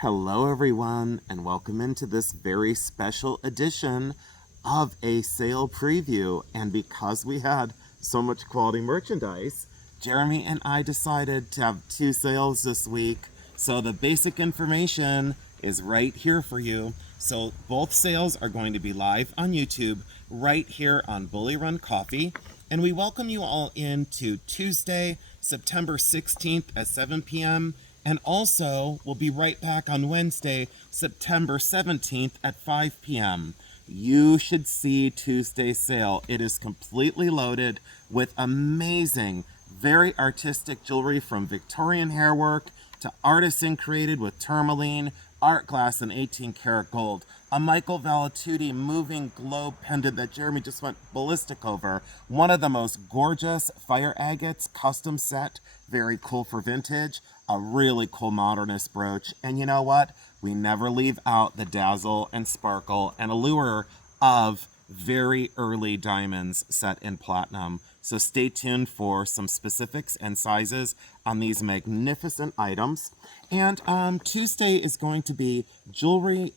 Hello, everyone, and welcome into this very special edition of a sale preview. And because we had so much quality merchandise, Jeremy and I decided to have two sales this week. So the basic information is right here for you. So both sales are going to be live on YouTube right here on Bully Run Coffee. And we welcome you all into Tuesday, September 16th at 7 p.m. And also, we'll be right back on Wednesday, September 17th at 5 p.m. You should see Tuesday's sale. It is completely loaded with amazing, very artistic jewelry from Victorian hairwork to artisan created with tourmaline, art glass, and 18 karat gold. A Michael Vallatutti moving globe pendant that Jeremy just went ballistic over. One of the most gorgeous fire agates, custom set, very cool for vintage. A really cool modernist brooch. And you know what? We never leave out the dazzle and sparkle and allure of very early diamonds set in platinum. So stay tuned for some specifics and sizes on these magnificent items. And Tuesday is going to be jewelry,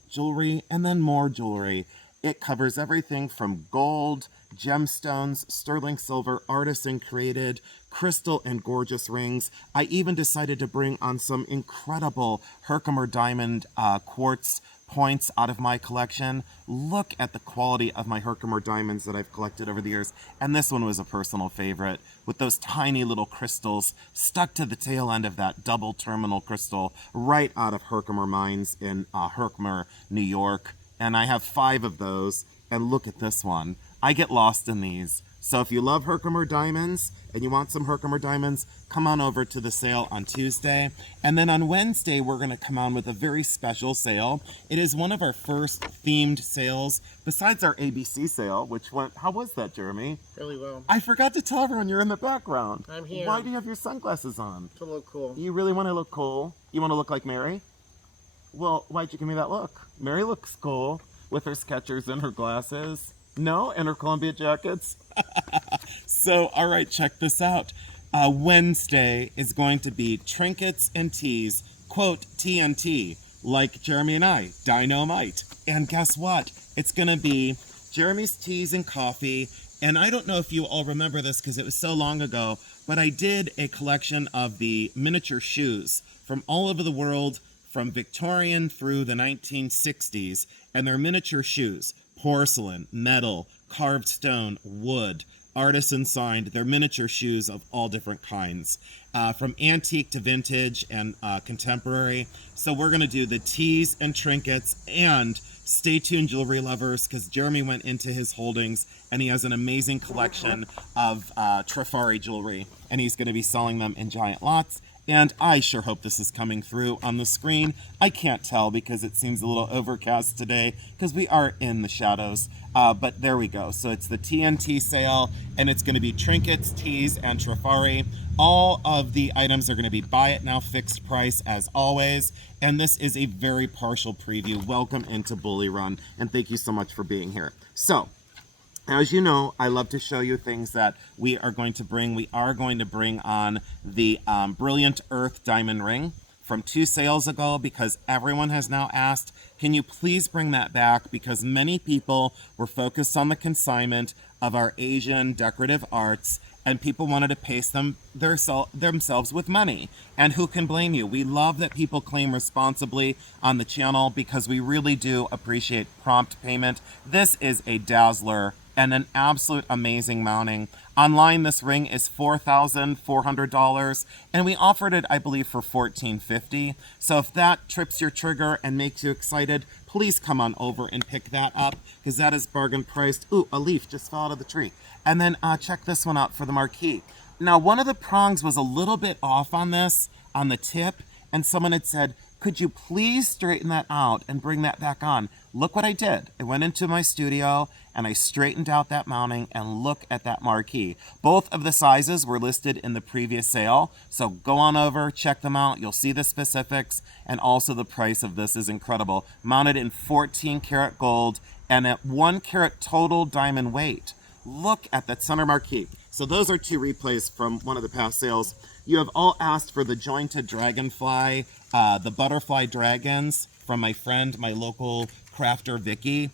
and then more jewelry. It covers everything from gold, gemstones, sterling silver, artisan created, crystal, and gorgeous rings. I even decided to bring on some incredible Herkimer diamond quartz points out of my collection. Look at the quality of my Herkimer diamonds that I've collected over the years. And this one was a personal favorite with those tiny little crystals stuck to the tail end of that double terminal crystal right out of Herkimer mines in Herkimer, New York. And I have 5 of those. And look at this one. I get lost in these. So if you love Herkimer diamonds and you want some Herkimer diamonds, come on over to the sale on Tuesday. And then on Wednesday, we're going to come on with a very special sale. It is one of our first themed sales, besides our ABC sale, which went, how was that, Jeremy? Really well. I forgot to tell everyone you're in the background. I'm here. Why do you have your sunglasses on? To look cool. You really want to look cool? You want to look like Mary? Well, why'd you give me that look? Mary looks cool with her Skechers and her glasses. No, and her Columbia jackets. So, all right, check this out. Wednesday is going to be trinkets and teas, quote, TNT, like Jeremy and I, Dynamite. And guess what? It's going to be Jeremy's Teas and Coffee. And I don't know if you all remember this because it was so long ago, but I did a collection of the miniature shoes from all over the world, from Victorian through the 1960s, and they're miniature shoes. Porcelain, metal, carved stone, wood, artisan signed. They're miniature shoes of all different kinds, from antique to vintage and contemporary. So we're going to do the teas and trinkets, and stay tuned, jewelry lovers, because Jeremy went into his holdings and he has an amazing collection of Trifari jewelry, and he's going to be selling them in giant lots. And I sure hope this is coming through on the screen. I can't tell because it seems a little overcast today because we are in the shadows. But there we go. So it's the TNT sale, and it's going to be trinkets, teas, and Trifari. All of the items are going to be buy it now fixed price as always. And this is a very partial preview. Welcome into Bully Run, and thank you so much for being here. So, as you know, I love to show you things that we are going to bring. We are going to bring on the Brilliant Earth diamond ring from 2 sales ago because everyone has now asked, can you please bring that back? Because many people were focused on the consignment of our Asian decorative arts, and people wanted to pay themselves with money. And who can blame you? We love that people claim responsibly on the channel because we really do appreciate prompt payment. This is a dazzler and an absolute amazing mounting. Online, this ring is $4,400, and we offered it, I believe, for $1,450. So if that trips your trigger and makes you excited, please come on over and pick that up, because that is bargain priced. Ooh, a leaf just fell out of the tree. And then check this one out for the marquee. Now, one of the prongs was a little bit off on this, on the tip, and someone had said, could you please straighten that out and bring that back on? Look what I did. I went into my studio and I straightened out that mounting, and look at that marquee. Both of the sizes were listed in the previous sale, so go on over, check them out. You'll see the specifics, and also the price of this is incredible. Mounted in 14 karat gold and at 1 karat total diamond weight. Look at that center marquee. So those are 2 replays from one of the past sales. You have all asked for the jointed dragonfly, the butterfly dragons from my friend, my local crafter, Vicky.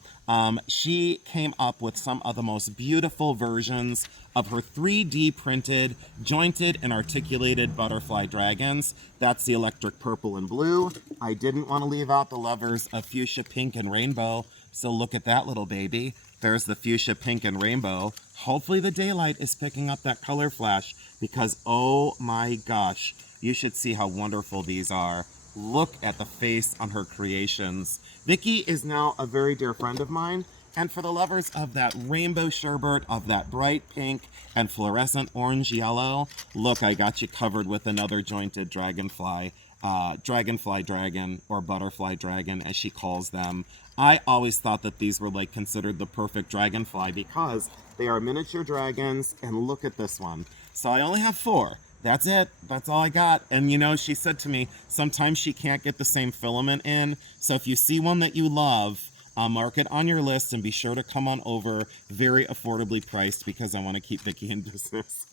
She came up with some of the most beautiful versions of her 3D printed, jointed, and articulated butterfly dragons. That's the electric purple and blue. I didn't want to leave out the lovers of fuchsia, pink, and rainbow. So look at that little baby. There's the fuchsia, pink, and rainbow. Hopefully the daylight is picking up that color flash because, oh my gosh, you should see how wonderful these are. Look at the face on her creations. Vicky is now a very dear friend of mine, and for the lovers of that rainbow sherbet, of that bright pink and fluorescent orange yellow, look, I got you covered with another jointed dragonfly. Dragonfly dragon, or butterfly dragon as she calls them. I always thought that these were like considered the perfect dragonfly because they are miniature dragons, and look at this one. So I only have 4. That's it. That's all I got. And you know, she said to me, sometimes she can't get the same filament in. So if you see one that you love, mark it on your list and be sure to come on over. Very affordably priced because I want to keep Vicky in business.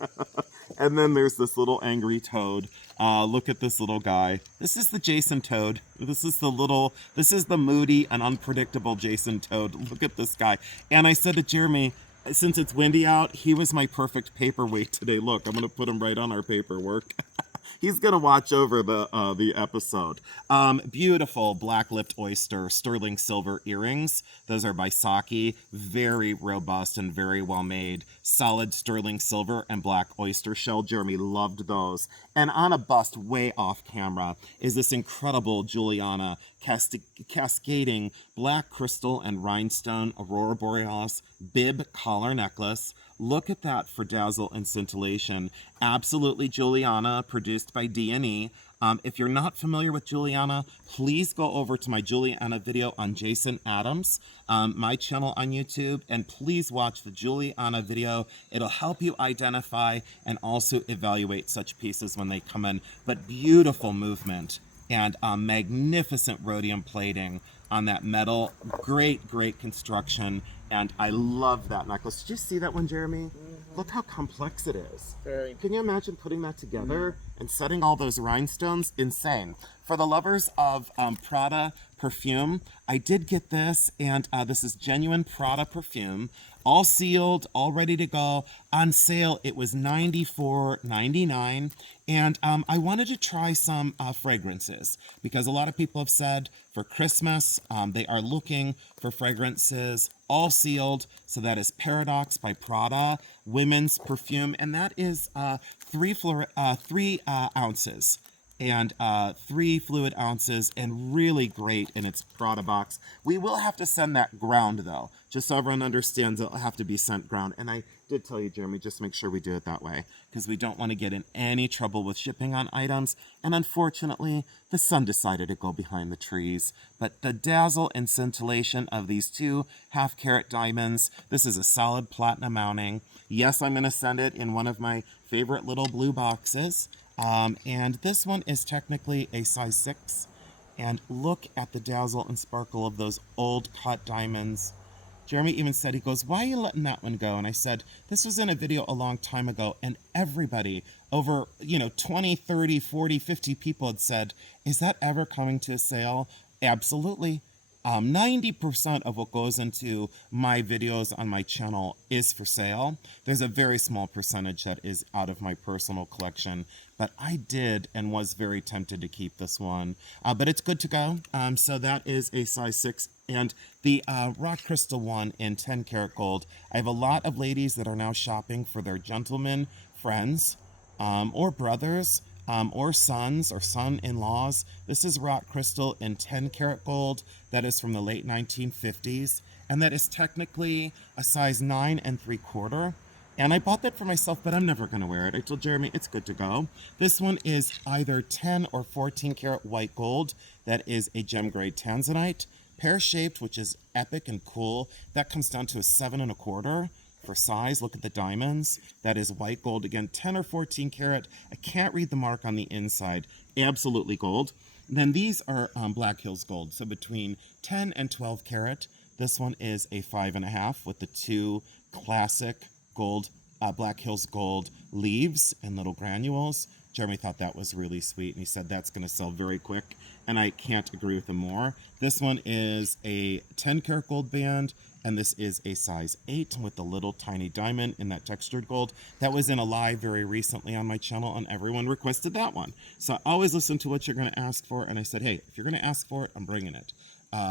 And then there's this little angry toad. Look at this little guy. This is the Jason Toad. This is the moody and unpredictable Jason Toad. Look at this guy. And I said to Jeremy, since it's windy out, he was my perfect paperweight today. Look, I'm going to put him right on our paperwork. He's going to watch over the episode. Beautiful black-lipped oyster sterling silver earrings. Those are by Saki. Very robust and very well made. Solid sterling silver and black oyster shell. Jeremy loved those. And on a bust way off camera is this incredible Juliana cascading black crystal and rhinestone Aurora Borealis bib collar necklace. Look at that for dazzle and scintillation. Absolutely Juliana, produced by D&E. If you're not familiar with Juliana, please go over to my Juliana video on Jason Adams, my channel on YouTube, and please watch the Juliana video. It'll help you identify and also evaluate such pieces when they come in. But beautiful movement and magnificent rhodium plating on that metal. Great, great construction. And I love that necklace. Did you see that one, Jeremy? Mm-hmm. Look how complex it is. Very. Can you imagine putting that together and setting all those rhinestones? Insane. For the lovers of Prada perfume, I did get this, and this is genuine Prada perfume. All sealed, all ready to go. On sale, it was $94.99. And I wanted to try some fragrances because a lot of people have said for Christmas, they are looking for fragrances all sealed. So that is Paradox by Prada, women's perfume, and that is 3 ounces. And 3 fluid ounces, and really great in its Prada box. We will have to send that ground though, just so everyone understands it'll have to be sent ground. And I did tell you, Jeremy, just make sure we do it that way because we don't want to get in any trouble with shipping on items. And unfortunately, the sun decided to go behind the trees. But the dazzle and scintillation of these 2 half-carat diamonds, this is a solid platinum mounting. Yes, I'm going to send it in one of my favorite little blue boxes. And this one is technically a size 6. And look at the dazzle and sparkle of those old cut diamonds. Jeremy even said, he goes, why are you letting that one go? And I said, this was in a video a long time ago, and everybody, over 20, 30, 40, 50 people had said, is that ever coming to a sale? Absolutely. 90% of what goes into my videos on my channel is for sale. There's a very small percentage that is out of my personal collection, but I did and was very tempted to keep this one. But it's good to go. So that is a size 6. And the rock crystal one in 10 karat gold. I have a lot of ladies that are now shopping for their gentlemen friends or brothers or sons or son-in-laws. This is rock crystal in 10 karat gold. That is from the late 1950s. And that is technically a size 9 3/4. And I bought that for myself, but I'm never going to wear it. I told Jeremy it's good to go. This one is either 10 or 14 karat white gold. That is a gem grade tanzanite. Pear-shaped, which is epic and cool. That comes down to a 7 1/4. For size, look at the diamonds. That is white gold. Again, 10 or 14 karat. I can't read the mark on the inside. Absolutely gold. And then these are Black Hills gold. So between 10 and 12 karat. This one is a 5 1/2 with the 2 classic gold Black Hills Gold leaves and little granules. Jeremy thought that was really sweet, and he said that's going to sell very quick, and I can't agree with him more. This one is a 10 karat gold band, and this is a size 8 with the little tiny diamond in that textured gold. That was in a live very recently on my channel, and everyone requested that one. So I always listen to what you're going to ask for, and I said, hey, if you're going to ask for it, I'm bringing it.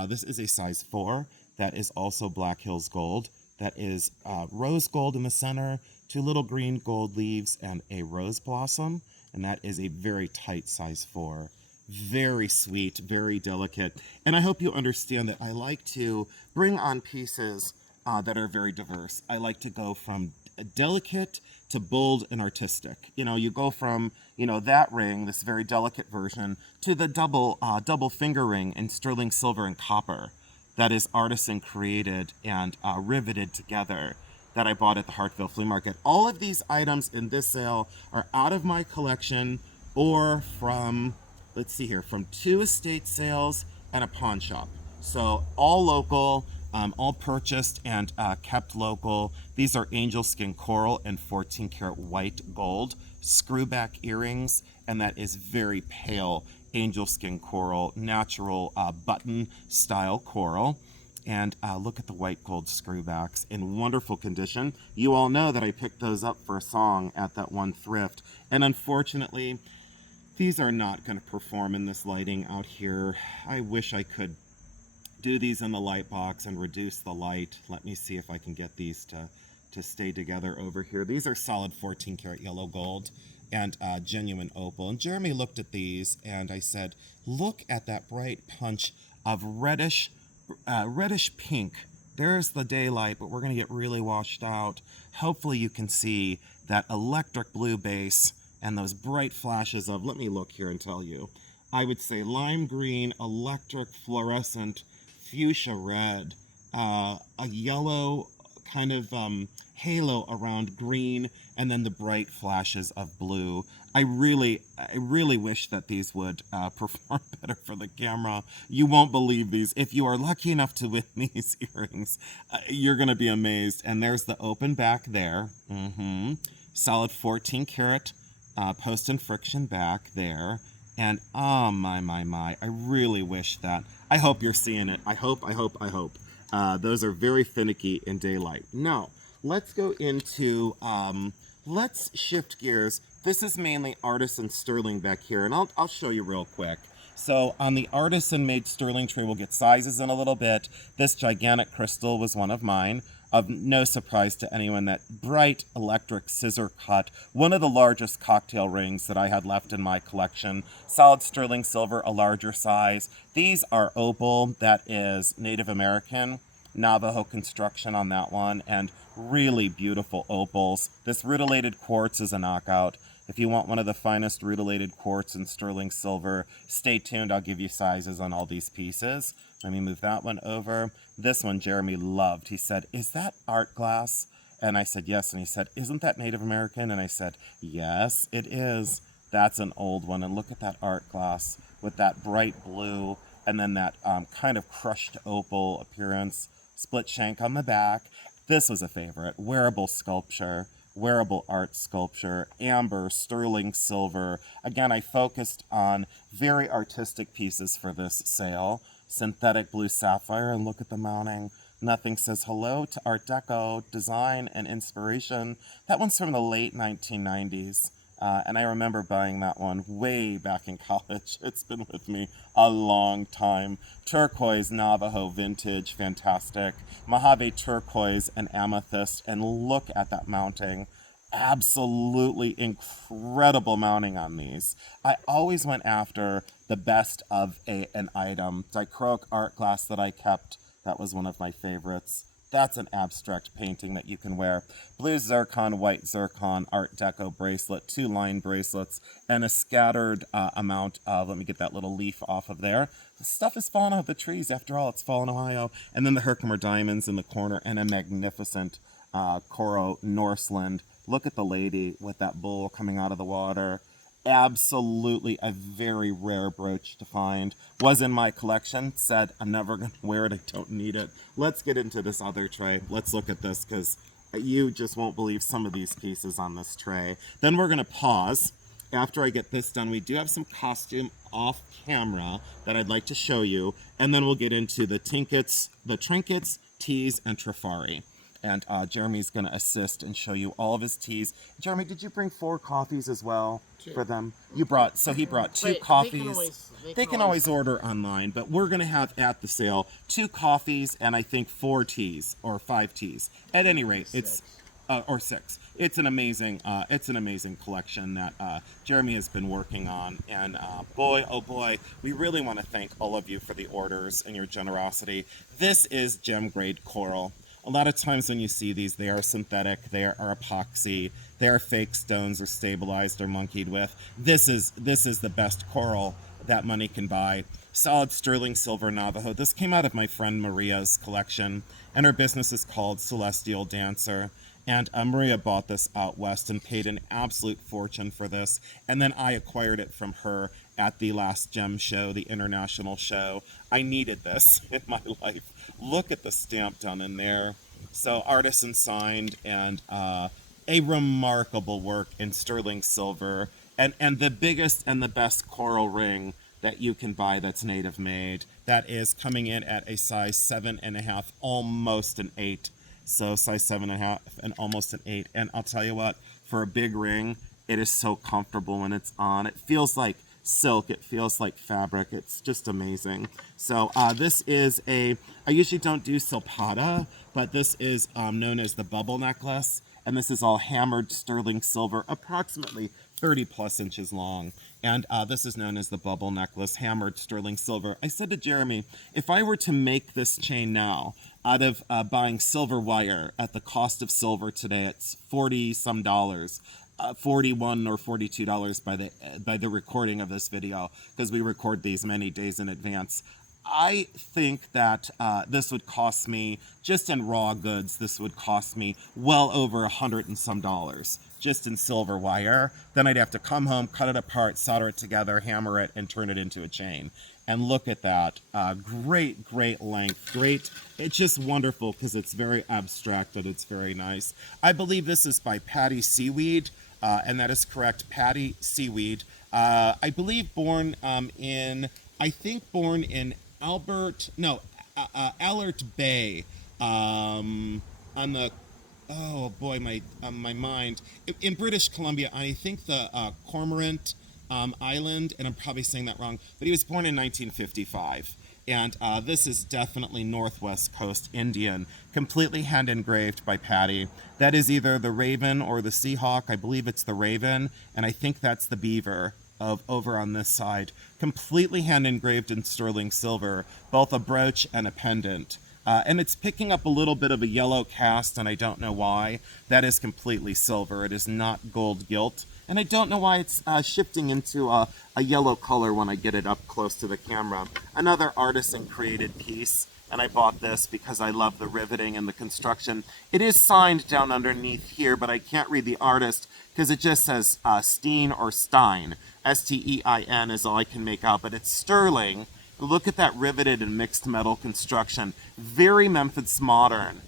This is a size 4. That is also Black Hills Gold. That is rose gold in the center, 2 little green gold leaves, and a rose blossom. And that is a very tight size 4. Very sweet, very delicate. And I hope you understand that I like to bring on pieces that are very diverse. I like to go from delicate to bold and artistic. You go from, that ring, this very delicate version, to the double finger ring in sterling silver and copper that is artisan created and riveted together that I bought at the Hartville Flea Market. All of these items in this sale are out of my collection or from, let's see here, from 2 estate sales and a pawn shop. So all local, all purchased and kept local. These are angel skin coral and 14 karat white gold screwback earrings, and that is very pale angel skin coral, natural button style coral. And look at the white gold screwbacks in wonderful condition. You all know that I picked those up for a song at that one thrift. And unfortunately, these are not going to perform in this lighting out here. I wish I could do these in the light box and reduce the light. Let me see if I can get these to stay together over here. These are solid 14 karat yellow gold and genuine opal. And Jeremy looked at these and I said, look at that bright punch of reddish pink. There's the daylight, but we're going to get really washed out. Hopefully you can see that electric blue base and those bright flashes of, let me look here and tell you, I would say lime green, electric, fluorescent, fuchsia red, a yellow kind of halo around green, and then the bright flashes of blue. I really wish that these would perform better for the camera. You won't believe these. If you are lucky enough to win these earrings, you're going to be amazed. And there's the open back there. Solid 14 karat post and friction back there. And oh my, I really wish that. I hope you're seeing it. I hope. Those are very finicky in daylight. Now, let's go into, let's shift gears. This is mainly artisan sterling back here, and I'll show you real quick. So on the artisan made sterling tray, we'll get sizes in a little bit. This gigantic crystal was one of mine. Of no surprise to anyone, that bright electric scissor cut, one of the largest cocktail rings that I had left in my collection. Solid sterling silver, a larger size. These are opal, that is Native American, Navajo construction on that one, and really beautiful opals. This rutilated quartz is a knockout. If you want one of the finest rutilated quartz in sterling silver, stay tuned. I'll give you sizes on all these pieces. Let me move that one over. This one Jeremy loved. He said, is that art glass? And I said, yes. And he said, isn't that Native American? And I said, yes, it is. That's an old one. And look at that art glass with that bright blue and then that kind of crushed opal appearance. Split shank on the back. This was a favorite. Wearable sculpture. Wearable art sculpture, amber, sterling silver. Again, I focused on very artistic pieces for this sale. Synthetic blue sapphire, and look at the mounting. Nothing says hello to Art Deco, design, and inspiration. That one's from the late 1990s. And I remember buying that one way back in college. It's been with me a long time. Turquoise Navajo vintage, fantastic. Mojave turquoise and amethyst, and look at that mounting. Absolutely incredible mounting on these. I always went after the best of an item. Dichroic art glass that I kept, that was one of my favorites. That's an abstract painting that you can wear. Blue zircon, white zircon, Art Deco bracelet, 2 line bracelets, and a scattered amount of, let me get that little leaf off of there. The stuff is falling off the trees. After all, it's fall in Ohio. And then the Herkimer diamonds in the corner, and a magnificent Coro Norseland. Look at the lady with that bull coming out of the water. Absolutely a very rare brooch to find. Was in my collection. Said I'm never going to wear it. I don't need it. Let's get into this other tray. Let's look at this, because You just won't believe some of these pieces on this tray. Then we're going to pause. After I get this done, we do have some costume off camera that I'd like to show you, and then we'll get into the trinkets, teas, and Trifari. And Jeremy's going to assist and show you all of his teas. Jeremy, did you bring 4 coffees as well for them? He brought 2 coffees. They can always order online, but we're going to have at the sale 2 coffees and I think 4 teas or 5 teas. At any rate, it's or 6. It's an amazing collection that Jeremy has been working on, and boy, oh boy, we really want to thank all of you for the orders and your generosity. This is gem grade coral. A lot of times when you see these, they are synthetic, they are epoxy, they are fake stones or stabilized or monkeyed with. This is the best coral that money can buy. Solid sterling silver Navajo. This came out of my friend Maria's collection, and her business is called Celestial Dancer. And Maria bought this out west and paid an absolute fortune for this. And then I acquired it from her at the last gem show, the international show. I needed this in my life. Look at the stamp down in there. So artisan signed, and a remarkable work in sterling silver. And the biggest and the best coral ring that you can buy that's native made. That is coming in at a size 7.5, almost an 8. So size 7.5 and almost an 8. And I'll tell you what, for a big ring, it is so comfortable when it's on. It feels like silk. It feels like fabric. It's just amazing. So this is I usually don't do silpada, but this is known as the bubble necklace. And this is all hammered sterling silver, approximately 30 plus inches long. And this is known as the bubble necklace, hammered sterling silver. I said to Jeremy, if I were to make this chain now, out of buying silver wire at the cost of silver today, it's $40 some, $41 or $42 by the recording of this video, because we record these many days in advance. I think that this would cost me, just in raw goods, this would cost me well over $100 and some, just in silver wire. Then I'd have to come home, cut it apart, solder it together, hammer it, and turn it into a chain. And look at that. Great length. Great. It's just wonderful because it's very abstracted. It's very nice. I believe this is by Patty Seaweed, and that is correct. Patty Seaweed. I believe born in Alert Bay, on the, oh boy, my mind, in British Columbia. I think the Cormorant Island, and I'm probably saying that wrong, but he was born in 1955. And this is definitely Northwest Coast Indian, completely hand engraved by Patty. That is either the raven or the seahawk. I believe it's the raven, and I think that's the beaver over on this side. Completely hand engraved in sterling silver, both a brooch and a pendant. And it's picking up a little bit of a yellow cast, and I don't know why. That is completely silver. It is not gold gilt. And I don't know why it's shifting into a yellow color when I get it up close to the camera. Another artisan-created piece, and I bought this because I love the riveting and the construction. It is signed down underneath here, but I can't read the artist because it just says Steen or Stein. S-T-E-I-N is all I can make out, but it's sterling. Look at that riveted and mixed metal construction. Very Memphis modern,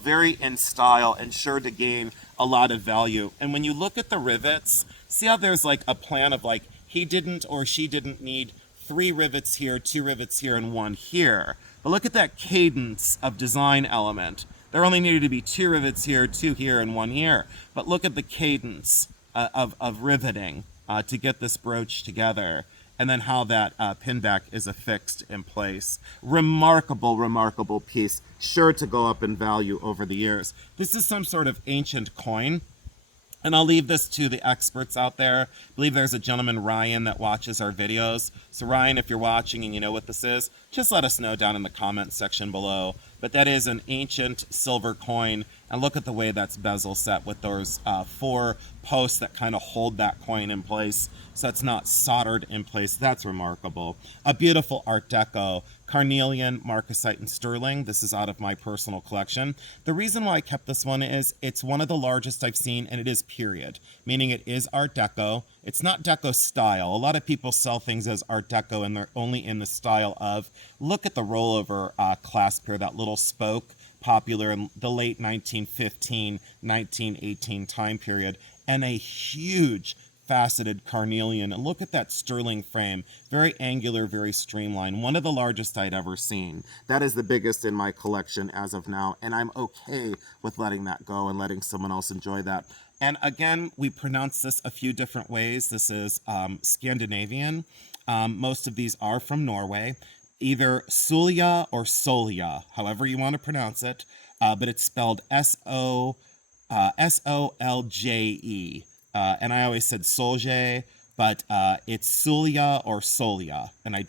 very in style and sure to gain a lot of value. And when you look at the rivets, see how there's like a plan of like he didn't or she didn't need 3 rivets here, 2 rivets here, and 1 here. But look at that cadence of design element. There only needed to be 2 rivets here, 2 here, and 1 here. But look at the cadence of riveting to get this brooch together. And then how that pinback is affixed in place. Remarkable piece, sure to go up in value over the years. This is some sort of ancient coin, and I'll leave this to the experts out there. I believe there's a gentleman, Ryan, that watches our videos. So Ryan, if you're watching and you know what this is, just let us know down in the comment section below. But that is an ancient silver coin, and look at the way that's bezel set with those 4 posts that kind of hold that coin in place, so it's not soldered in place. That's remarkable. A beautiful Art Deco, carnelian, marcasite, and sterling. This is out of my personal collection. The reason why I kept this one is it's one of the largest I've seen, and it is period, meaning it is Art Deco. It's not Deco style. A lot of people sell things as Art Deco, and they're only in the style of, look at the rollover clasp here, that little spoke popular in the late 1915, 1918 time period, and a huge faceted carnelian. And look at that sterling frame, very angular, very streamlined, one of the largest I'd ever seen. That is the biggest in my collection as of now, and I'm okay with letting that go and letting someone else enjoy that. And again, we pronounce this a few different ways. This is Scandinavian. Most of these are from Norway, either Solia or Solia, however you want to pronounce it, but it's spelled Solje. And I always said Solje, but it's Solia or Solia, and I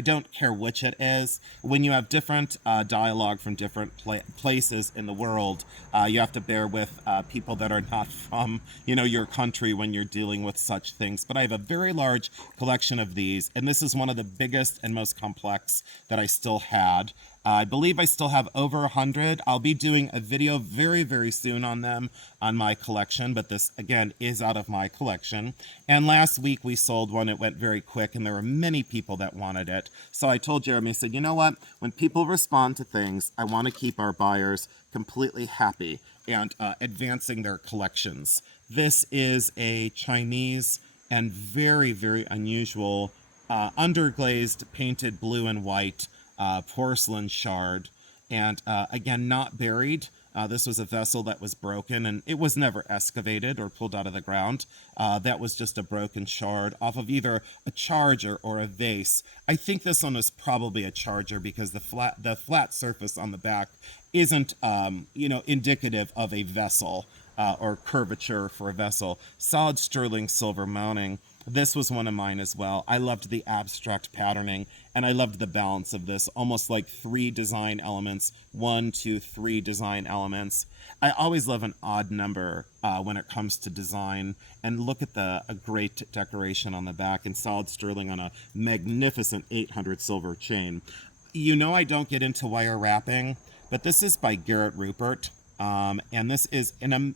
don't care which it is. When you have different dialogue from different places in the world, you have to bear with people that are not from your country when you're dealing with such things. But I have a very large collection of these, and this is one of the biggest and most complex that I still had. I believe I still have over 100. I'll be doing a video very, very soon on them on my collection, but this, again, is out of my collection. And last week we sold one. It went very quick, and there were many people that wanted it. So I told Jeremy, I said, you know what? When people respond to things, I want to keep our buyers completely happy and advancing their collections. This is a Chinese and very, very unusual underglazed painted blue and white porcelain shard, and again, not buried. This was a vessel that was broken, and it was never excavated or pulled out of the ground. That was just a broken shard off of either a charger or a vase. I think this one was probably a charger because the flat surface on the back isn't indicative of a vessel or curvature for a vessel. Solid sterling silver mounting. This was one of mine as well. I loved the abstract patterning, and I loved the balance of this, almost like 3 design elements, 1, 2, 3 design elements. I always love an odd number when it comes to design, and look at a great decoration on the back in solid sterling on a magnificent 800 silver chain. I don't get into wire wrapping, but this is by Garrett Rupert. And this is an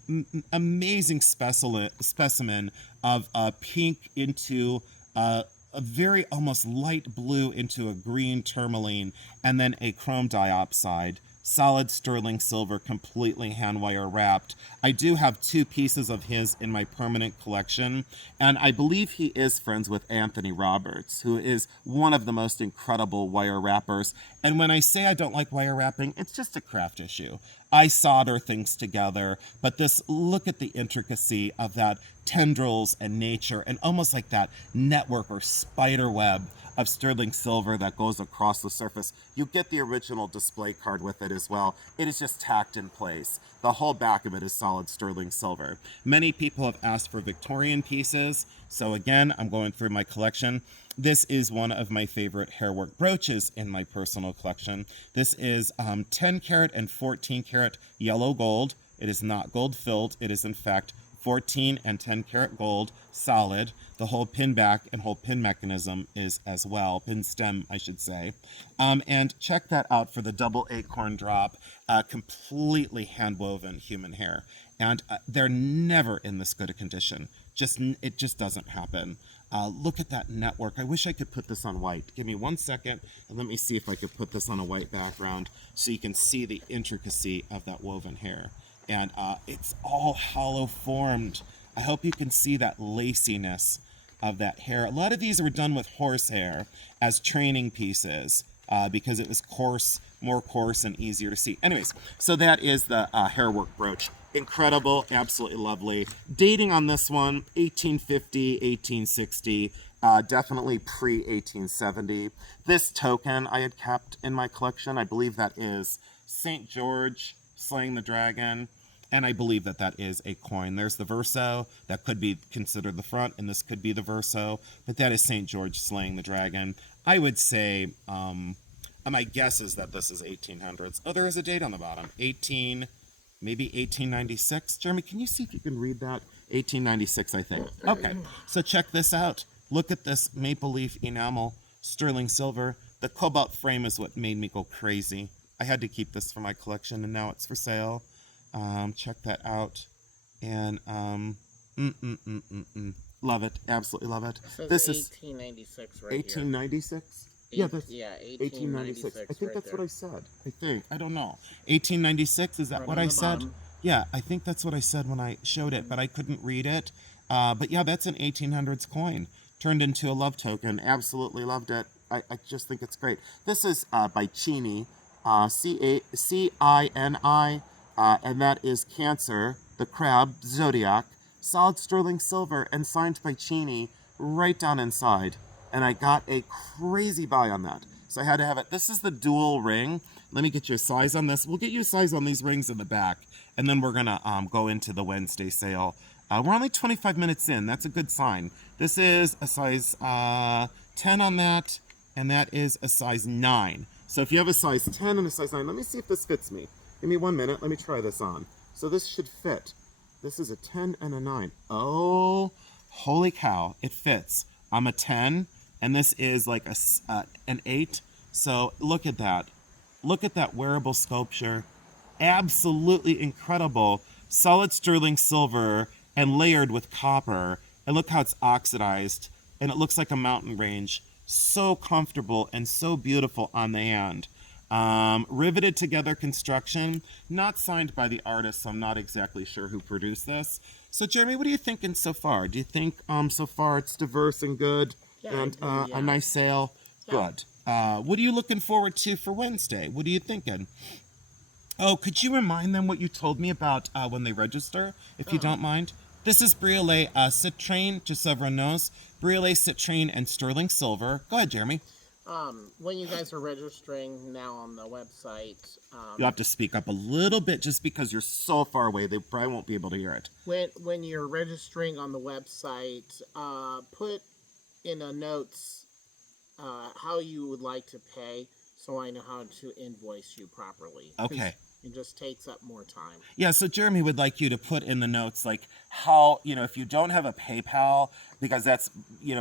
amazing specimen of a pink into a very almost light blue into a green tourmaline, and then a chrome diopside. Solid sterling silver, completely hand wire wrapped. I do have 2 pieces of his in my permanent collection, and I believe he is friends with Anthony Roberts, who is one of the most incredible wire wrappers. And when I say I don't like wire wrapping, it's just a craft issue. I solder things together, but look at the intricacy of that tendrils and nature, and almost like that network or spider web of sterling silver that goes across the surface. You get the original display card with it as well. It is just tacked in place. The whole back of it is solid sterling silver. Many people have asked for Victorian pieces, so again, I'm going through my collection. This is one of my favorite hairwork brooches in my personal collection. This is 10 karat and 14 karat yellow gold. It is not gold filled. It is in fact 14 and 10 karat gold, solid. The whole pin back and whole pin mechanism is as well, pin stem, I should say. And check that out for the double acorn drop, completely hand-woven human hair. And they're never in this good a condition. It just doesn't happen. Look at that network. I wish I could put this on white. Give me 1 second, and let me see if I could put this on a white background so you can see the intricacy of that woven hair. And it's all hollow formed. I hope you can see that laciness of that hair. A lot of these were done with horsehair as training pieces because it was more coarse and easier to see. Anyways, so that is the hairwork brooch. Incredible, absolutely lovely. Dating on this one, 1850, 1860, definitely pre-1870. This token I had kept in my collection. I believe that is St. George slaying the dragon, and I believe that is a coin. There's the verso. That could be considered the front, and this could be the verso, but that is St. George slaying the dragon. I would say, my guess is that this is 1800s. Oh, there is a date on the bottom. Maybe 1896. Jeremy, can you see if you can read that? 1896, I think. Okay, so check this out. Look at this maple leaf enamel, sterling silver. The cobalt frame is what made me go crazy. I had to keep this for my collection, and now it's for sale. Check that out. And love it. Absolutely love it. It says This 1896 right 1896? Yeah, that's yeah, 1896. 1896. I think right that's there. what I said. I think. I don't know. 1896, is that Right what on I the said? bottom. Yeah, I think that's what I said when I showed it, but I couldn't read it. But yeah, that's an 1800s coin turned into a love token. Absolutely loved it. I just think it's great. This is by Cini, Cini, and that is Cancer, the crab, zodiac, solid sterling silver, and signed by Cini right down inside. And I got a crazy buy on that. So I had to have it. This is the dual ring. Let me get you a size on this. We'll get you a size on these rings in the back, and then we're gonna go into the Wednesday sale. We're only 25 minutes in. That's a good sign. This is a size 10 on that, and that is a size 9. So if you have a size 10 and a size 9, let me see if this fits me. Give me 1 minute. Let me try this on. So this should fit. This is a 10 and a 9. Oh, holy cow. It fits. I'm a 10, and this is like an 8. So look at that. Look at that wearable sculpture. Absolutely incredible. Solid sterling silver and layered with copper. And look how it's oxidized. And it looks like a mountain range. So comfortable and so beautiful on the hand. Riveted together construction. Not signed by the artist, so I'm not exactly sure who produced this. So Jeremy, what are you thinking so far? Do you think so far it's diverse and good? Yeah, And I do, yeah. a nice sale? Yeah. Good. What are you looking forward to for Wednesday? What are you thinking? Oh, could you remind them what you told me about when they register, if you don't mind? This is Briolet Citrine, just so everyone knows. Briolet Citrine and Sterling Silver. Go ahead, Jeremy. When you guys are registering now on the website, You'll have to speak up a little bit just because you're so far away. They probably won't be able to hear it. when you're registering on the website, put in the notes how you would like to pay, so I know how to invoice you properly. 'Cause Okay. it just takes up more time. Yeah, so Jeremy would like you to put in the notes, like, how, if you don't have a PayPal, because that's,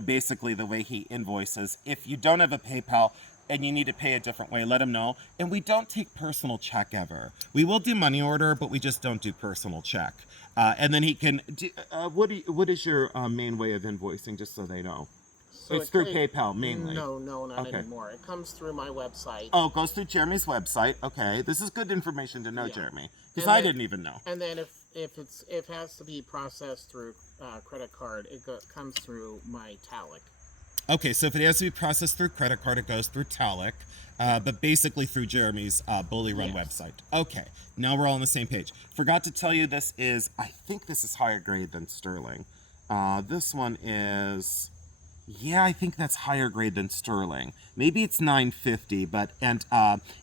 basically the way he invoices. If you don't have a PayPal and you need to pay a different way, let him know. And we don't take personal check ever. We will do money order, but we just don't do personal check. And then he can, what is your main way of invoicing, just so they know? So It's it through could- PayPal, mainly. No, not Okay. anymore. It comes through my website. Oh, it goes through Jeremy's website. Okay, this is good information to know, Yeah. Jeremy, because And I then- didn't even know. And then if it has to be processed through credit card, it comes through my Talic. Okay, so if it has to be processed through credit card, it goes through Talic, but basically through Jeremy's Bully Run Yes. website. Okay, now we're all on the same page. Forgot to tell you, I think this is higher grade than Sterling. This one is, yeah, I think that's higher grade than Sterling. Maybe it's 950, and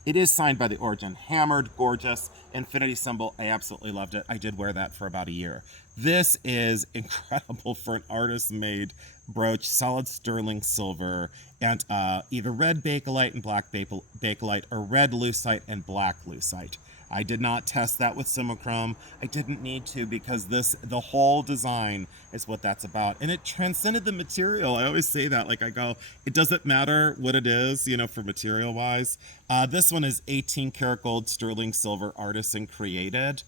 it is signed by the Origin. Hammered, gorgeous, infinity symbol. I absolutely loved it. I did wear that for about a year. This is incredible for an artist-made brooch, solid sterling silver, and either red bakelite and black bakelite, or red lucite and black lucite. I did not test that with Simichrome. I didn't need to, because the whole design is what that's about. And it transcended the material. I always say that, like, I go, it doesn't matter what it is, for material wise. This one is 18 karat gold sterling silver, artisan created,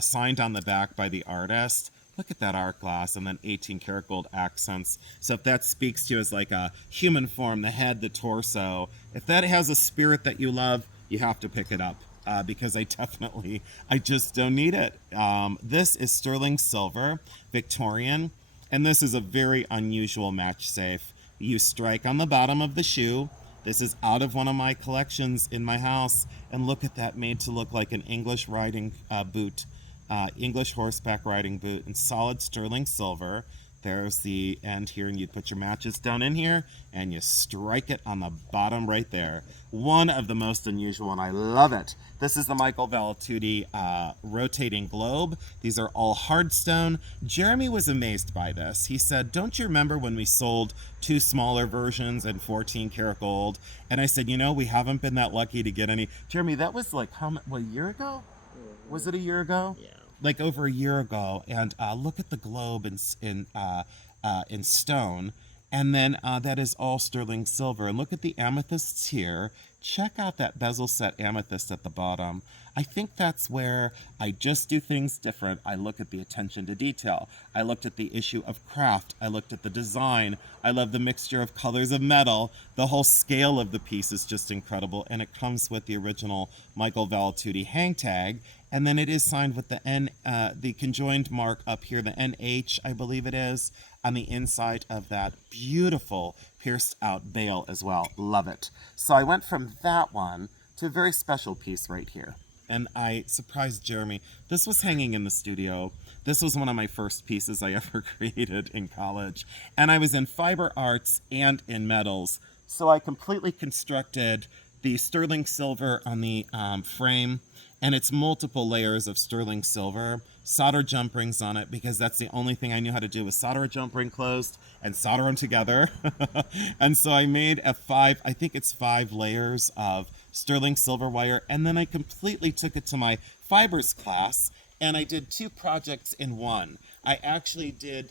signed on the back by the artist. Look at that art glass, and then 18 karat gold accents. So if that speaks to you as like a human form, the head, the torso, if that has a spirit that you love, you have to pick it up. Because I just don't need it. This is sterling silver, Victorian, and this is a very unusual match safe. You strike on the bottom of the shoe. This is out of one of my collections in my house, and look at that, made to look like an English riding boot, English horseback riding boot, in solid sterling silver. There's the end here, and you put your matches down in here, and you strike it on the bottom right there. One of the most unusual, and I love it. This is the Michael Valtutti rotating globe. These are all hardstone. Jeremy was amazed by this. He said, don't you remember when we sold 2 smaller versions and 14 karat gold? And I said, we haven't been that lucky to get any. Jeremy, that was like, a year ago? Was it a year ago? Yeah. Like over a year ago. And look at the globe in stone. And then that is all sterling silver. And look at the amethysts here. check out that bezel set amethyst at the bottom. I think that's where I just do things different. I look at the attention to detail. I looked at the issue of craft. I looked at the design. I love the mixture of colors of metal. The whole scale of the piece is just incredible, and it comes with the original Michael Valtutti hang tag, and then it is signed with the conjoined mark up here, the NH, I believe it is, on the inside of that beautiful pierced out bail as well. Love it. So I went from that one to a very special piece right here. And I surprised Jeremy. This was hanging in the studio. This was one of my first pieces I ever created in college. And I was in fiber arts and in metals. So I completely constructed the sterling silver on the frame, and it's multiple layers of sterling silver, solder jump rings on it, because that's the only thing I knew how to do was solder a jump ring closed and solder them together. And so I made I think it's 5 layers of sterling silver wire, and then I completely took it to my fibers class, and I did 2 projects in one. I actually did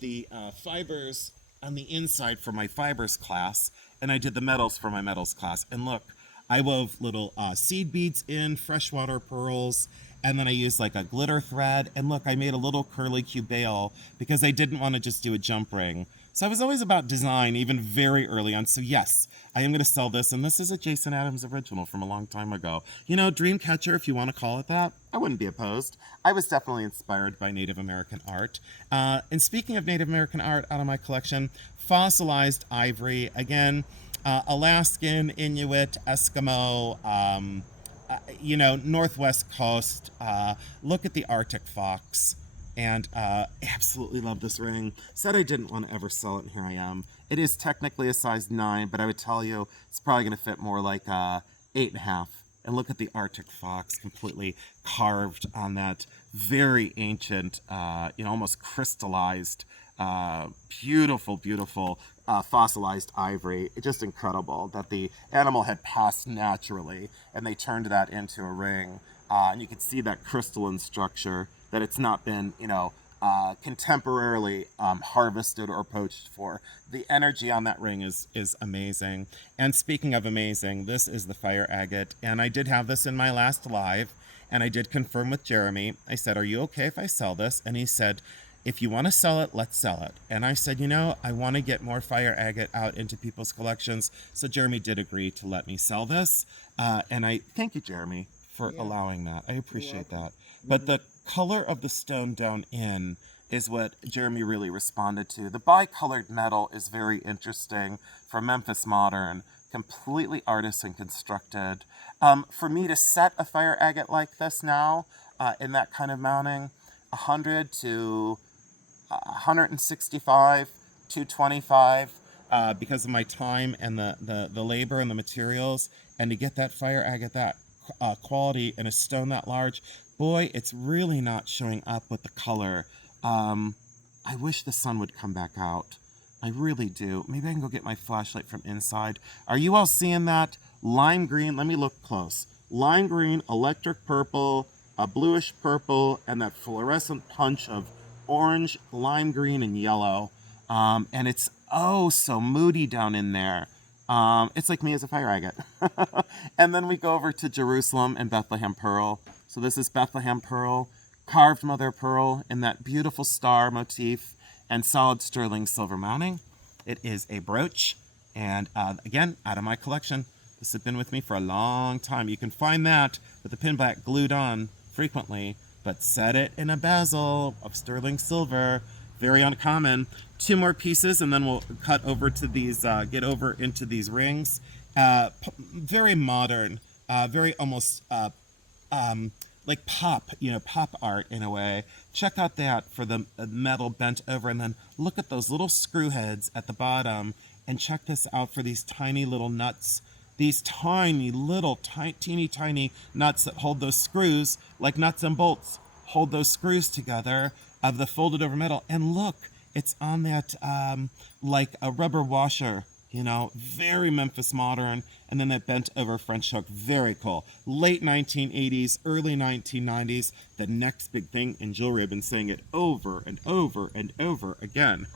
the fibers on the inside for my fibers class, and I did the metals for my metals class. And look, I wove little seed beads in, freshwater pearls, and then I used like a glitter thread. And look, I made a little curly Q bail because I didn't want to just do a jump ring. So I was always about design, even very early on. So yes, I am going to sell this. And this is a Jason Adams original from a long time ago. You know, Dreamcatcher, if you want to call it that, I wouldn't be opposed. I was definitely inspired by Native American art. And speaking of Native American art out of my collection, fossilized ivory. Again, Alaskan, Inuit, Eskimo, Northwest coast. Look at the Arctic fox. And absolutely love this ring. Said I didn't want to ever sell it, and here I am. It is technically a size 9, but I would tell you it's probably going to fit more like 8.5. And look at the Arctic fox, completely carved on that very ancient, almost crystallized, beautiful, beautiful fossilized ivory. It's just incredible that the animal had passed naturally, and they turned that into a ring. And you can see that crystalline structure, that it's not been, contemporarily harvested or poached for. The energy on that ring is amazing. And speaking of amazing, this is the fire agate. And I did have this in my last live, and I did confirm with Jeremy. I said, are you okay if I sell this? And he said, if you want to sell it, let's sell it. And I said, I want to get more fire agate out into people's collections. So Jeremy did agree to let me sell this. And I thank you, Jeremy, for allowing that. I appreciate that. But the color of the stone down in is what Jeremy really responded to. The bicolored metal is very interesting for Memphis Modern, completely artisan constructed. For me to set a fire agate like this now, in that kind of mounting, 100 to 165, 225, because of my time and the labor and the materials, and to get that fire agate that quality in a stone that large, boy, it's really not showing up with the color. I wish the sun would come back out. I really do. Maybe I can go get my flashlight from inside. Are you all seeing that? Lime green, let me look close. Lime green, electric purple, a bluish purple, and that fluorescent punch of orange, lime green, and yellow. And it's so moody down in there. It's like me as a fire agate. And then we go over to Jerusalem and Bethlehem Pearl. So this is Bethlehem Pearl, carved mother of pearl in that beautiful star motif and solid sterling silver mounting. It is a brooch, and again, out of my collection. This has been with me for a long time. You can find that with the pin back glued on frequently, but set it in a bezel of sterling silver. Very uncommon. 2 more pieces, and then we'll cut over to these, get over into these rings. Very modern, very almost like pop art in a way. Check out that for the metal bent over, and then look at those little screw heads at the bottom, and check this out for these tiny little nuts. These tiny little, teeny tiny nuts that hold those screws, like nuts and bolts, hold those screws together of the folded over metal. And look, it's on that like a rubber washer, very Memphis Modern, and then that bent over French hook. Very cool. Late 1980s, early 1990s, the next big thing in jewelry. I've been saying it over and over and over again.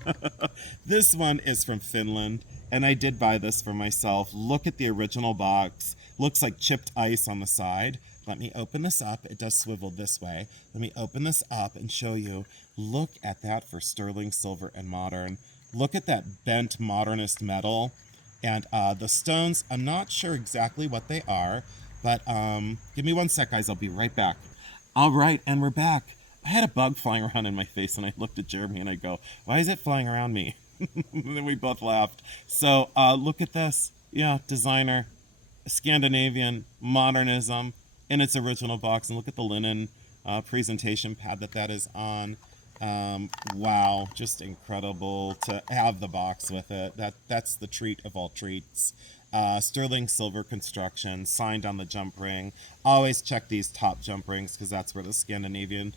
This one is from Finland, And I did buy this for myself. Look at the original box. Looks like chipped ice on the side. Let me open this up. It does swivel this way. Let me open this up and show you. Look at that for sterling silver and modern. Look at that bent modernist metal. And the stones, I'm not sure exactly what they are, but give me one sec, guys. I'll be right back. All right, and we're back. I had a bug flying around in my face, and I looked at Jeremy, and I go, why is it flying around me? And then we both laughed. So look at this. Yeah, designer, Scandinavian, modernism in its original box. And look at the linen presentation pad that is on. Wow, just incredible to have the box with it. That's the treat of all treats. Sterling silver construction, signed on the jump ring. Always check these top jump rings because that's where the Scandinavian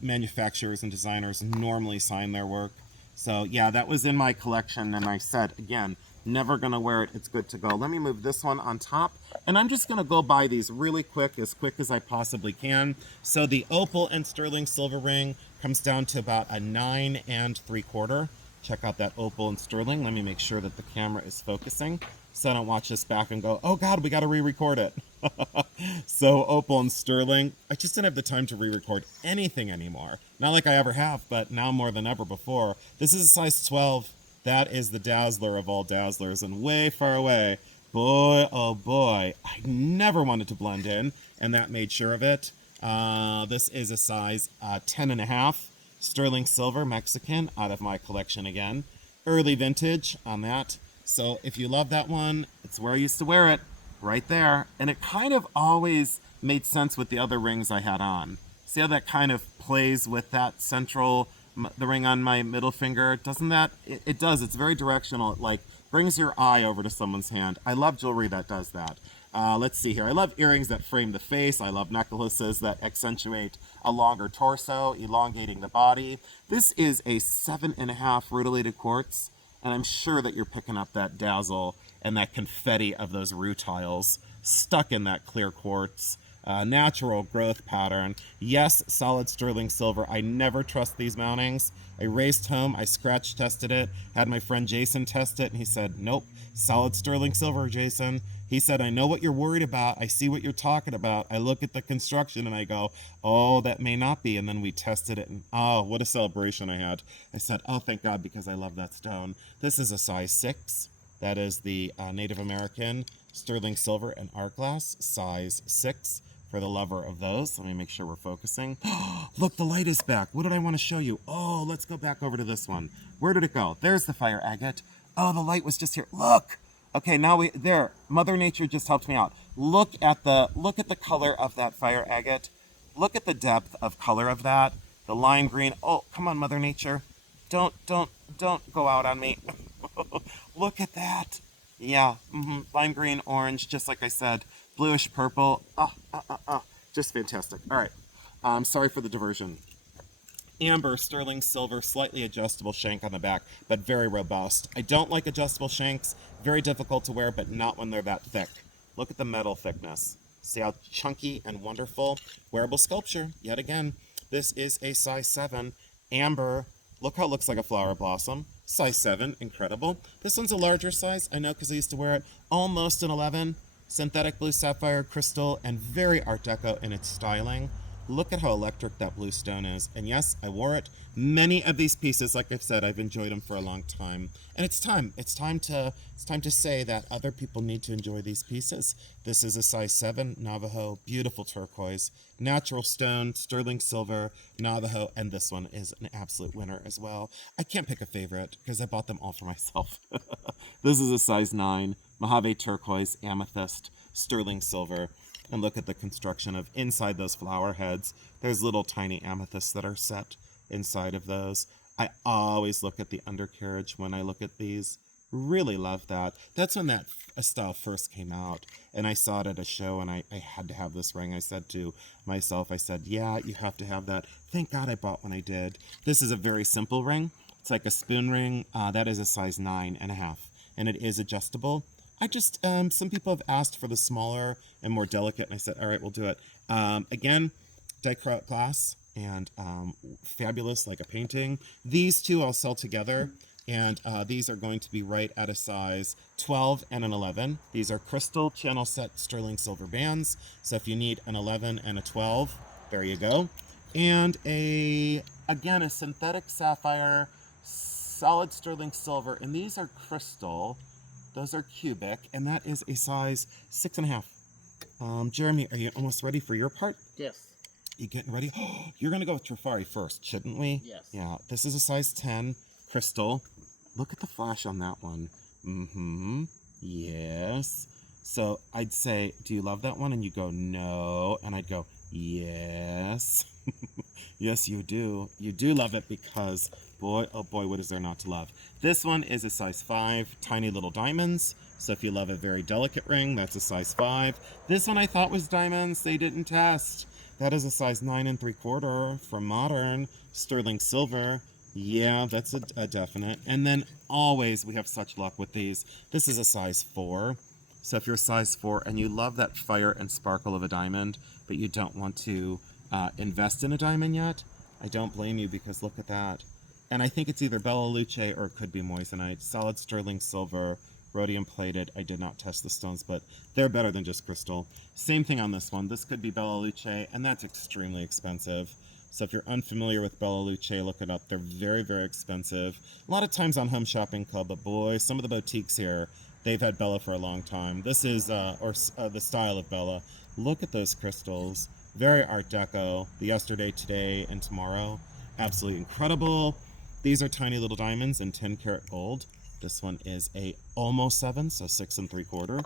manufacturers and designers normally sign their work. So yeah, that was in my collection, and I said, again, never gonna wear it. It's good to go. Let me move this one on top, and I'm just gonna go buy these really quick as I possibly can. So the opal and sterling silver ring comes down to about a 9 3/4. Check out that opal and sterling. Let me make sure that the camera is focusing so I don't watch this back and go, oh God, we got to re-record it. So opal and sterling. I just didn't have the time to re-record anything anymore. Not like I ever have, but now more than ever before. This is a size 12. That is the dazzler of all dazzlers, and way far away. Boy, oh boy, I never wanted to blend in, and that made sure of it. This is a size 10.5. Sterling silver Mexican out of my collection again. Early vintage on that. So if you love that one, it's where I used to wear it, right there. And it kind of always made sense with the other rings I had on. See how that kind of plays with that central, the ring on my middle finger? Doesn't that? It does. It's very directional. It like brings your eye over to someone's hand. I love jewelry that does that. Let's see here. I love earrings that frame the face. I love necklaces that accentuate a longer torso, elongating the body. This is a 7.5 rutilated quartz, and I'm sure that you're picking up that dazzle and that confetti of those rutiles stuck in that clear quartz. Natural growth pattern. Yes, solid sterling silver. I never trust these mountings. I raced home, I scratch tested it, had my friend Jason test it, and he said, nope, solid sterling silver, Jason. He said, I know what you're worried about. I see what you're talking about. I look at the construction and I go, oh, that may not be. And then we tested it, and oh, what a celebration I had. I said, oh, thank God, because I love that stone. This is a size 6. That is the Native American sterling silver and art glass, size 6. For the lover of those. Let me make sure we're focusing. Look, the light is back. What did I want to show you? Oh, let's go back over to this one. Where did it go? There's the fire agate. Oh, the light was just here. Look. Okay, now there. Mother Nature just helped me out. Look at the color of that fire agate. Look at the depth of color of that. The lime green. Oh, come on, Mother Nature. Don't go out on me. Look at that. Yeah, lime green, orange, just like I said. Bluish purple. Just fantastic. All right. Sorry for the diversion. Amber, sterling silver, slightly adjustable shank on the back, but very robust. I don't like adjustable shanks. Very difficult to wear, but not when they're that thick. Look at the metal thickness. See how chunky and wonderful? Wearable sculpture, yet again. This is a size 7. Amber. Look how it looks like a flower blossom. Size 7, incredible. This one's a larger size. I know because I used to wear it. Almost an 11. Synthetic blue sapphire crystal and very Art Deco in its styling. Look at how electric that blue stone is. And yes, I wore it. Many of these pieces, like I've said, I've enjoyed them for a long time. And it's time. It's time to say that other people need to enjoy these pieces. This is a size 7 Navajo, beautiful turquoise, natural stone, sterling silver, Navajo, and this one is an absolute winner as well. I can't pick a favorite because I bought them all for myself. This is a size 9 Mojave turquoise, amethyst, sterling silver. And look at the construction of inside those flower heads. There's little tiny amethysts that are set inside of those. I always look at the undercarriage when I look at these. Really love that. That's when that style first came out. And I saw it at a show and I had to have this ring. I said to myself, I said, yeah, you have to have that. Thank God I bought when I did. This is a very simple ring. It's like a spoon ring. That is a size 9.5. And it is adjustable. I just, some people have asked for the smaller and more delicate, and I said, all right, we'll do it. Again, dichroic glass and fabulous like a painting. These two I'll sell together. And these are going to be right at a size 12 and an 11. These are crystal channel set sterling silver bands. So if you need an 11 and a 12, there you go. And again, a synthetic sapphire, solid sterling silver. And these are crystal. Those are cubic. And that is a size 6.5. Jeremy, are you almost ready for your part? Yes. You getting ready? You're going to go with Trifari first, shouldn't we? Yes. Yeah, this is a size 10 crystal. Look at the flash on that one. Mm-hmm. Yes. So I'd say, do you love that one? And you go, no. And I'd go, yes. Yes, you do. You do love it because, boy, oh boy, what is there not to love? This one is a size 5, tiny little diamonds. So if you love a very delicate ring, that's a size 5. This one I thought was diamonds. They didn't test. That is a size 9 3/4 from Modern, sterling silver. Yeah, that's a definite. And then always we have such luck with these. This is a size 4. So if you're a size 4 and you love that fire and sparkle of a diamond, but you don't want to invest in a diamond yet, I don't blame you because look at that. And I think it's either Bella Luce or it could be moissanite. Solid sterling silver, rhodium plated. I did not test the stones, but they're better than just crystal. Same thing on this one. This could be Bella Luce, and that's extremely expensive. So if you're unfamiliar with Bella Luce, look it up. They're very, very expensive. A lot of times on Home Shopping Club, but boy, some of the boutiques here, they've had Bella for a long time. This is, the style of Bella. Look at those crystals. Very Art Deco. The yesterday, today, and tomorrow. Absolutely incredible. These are tiny little diamonds in 10 karat gold. This one is a almost 7, so 6 3/4.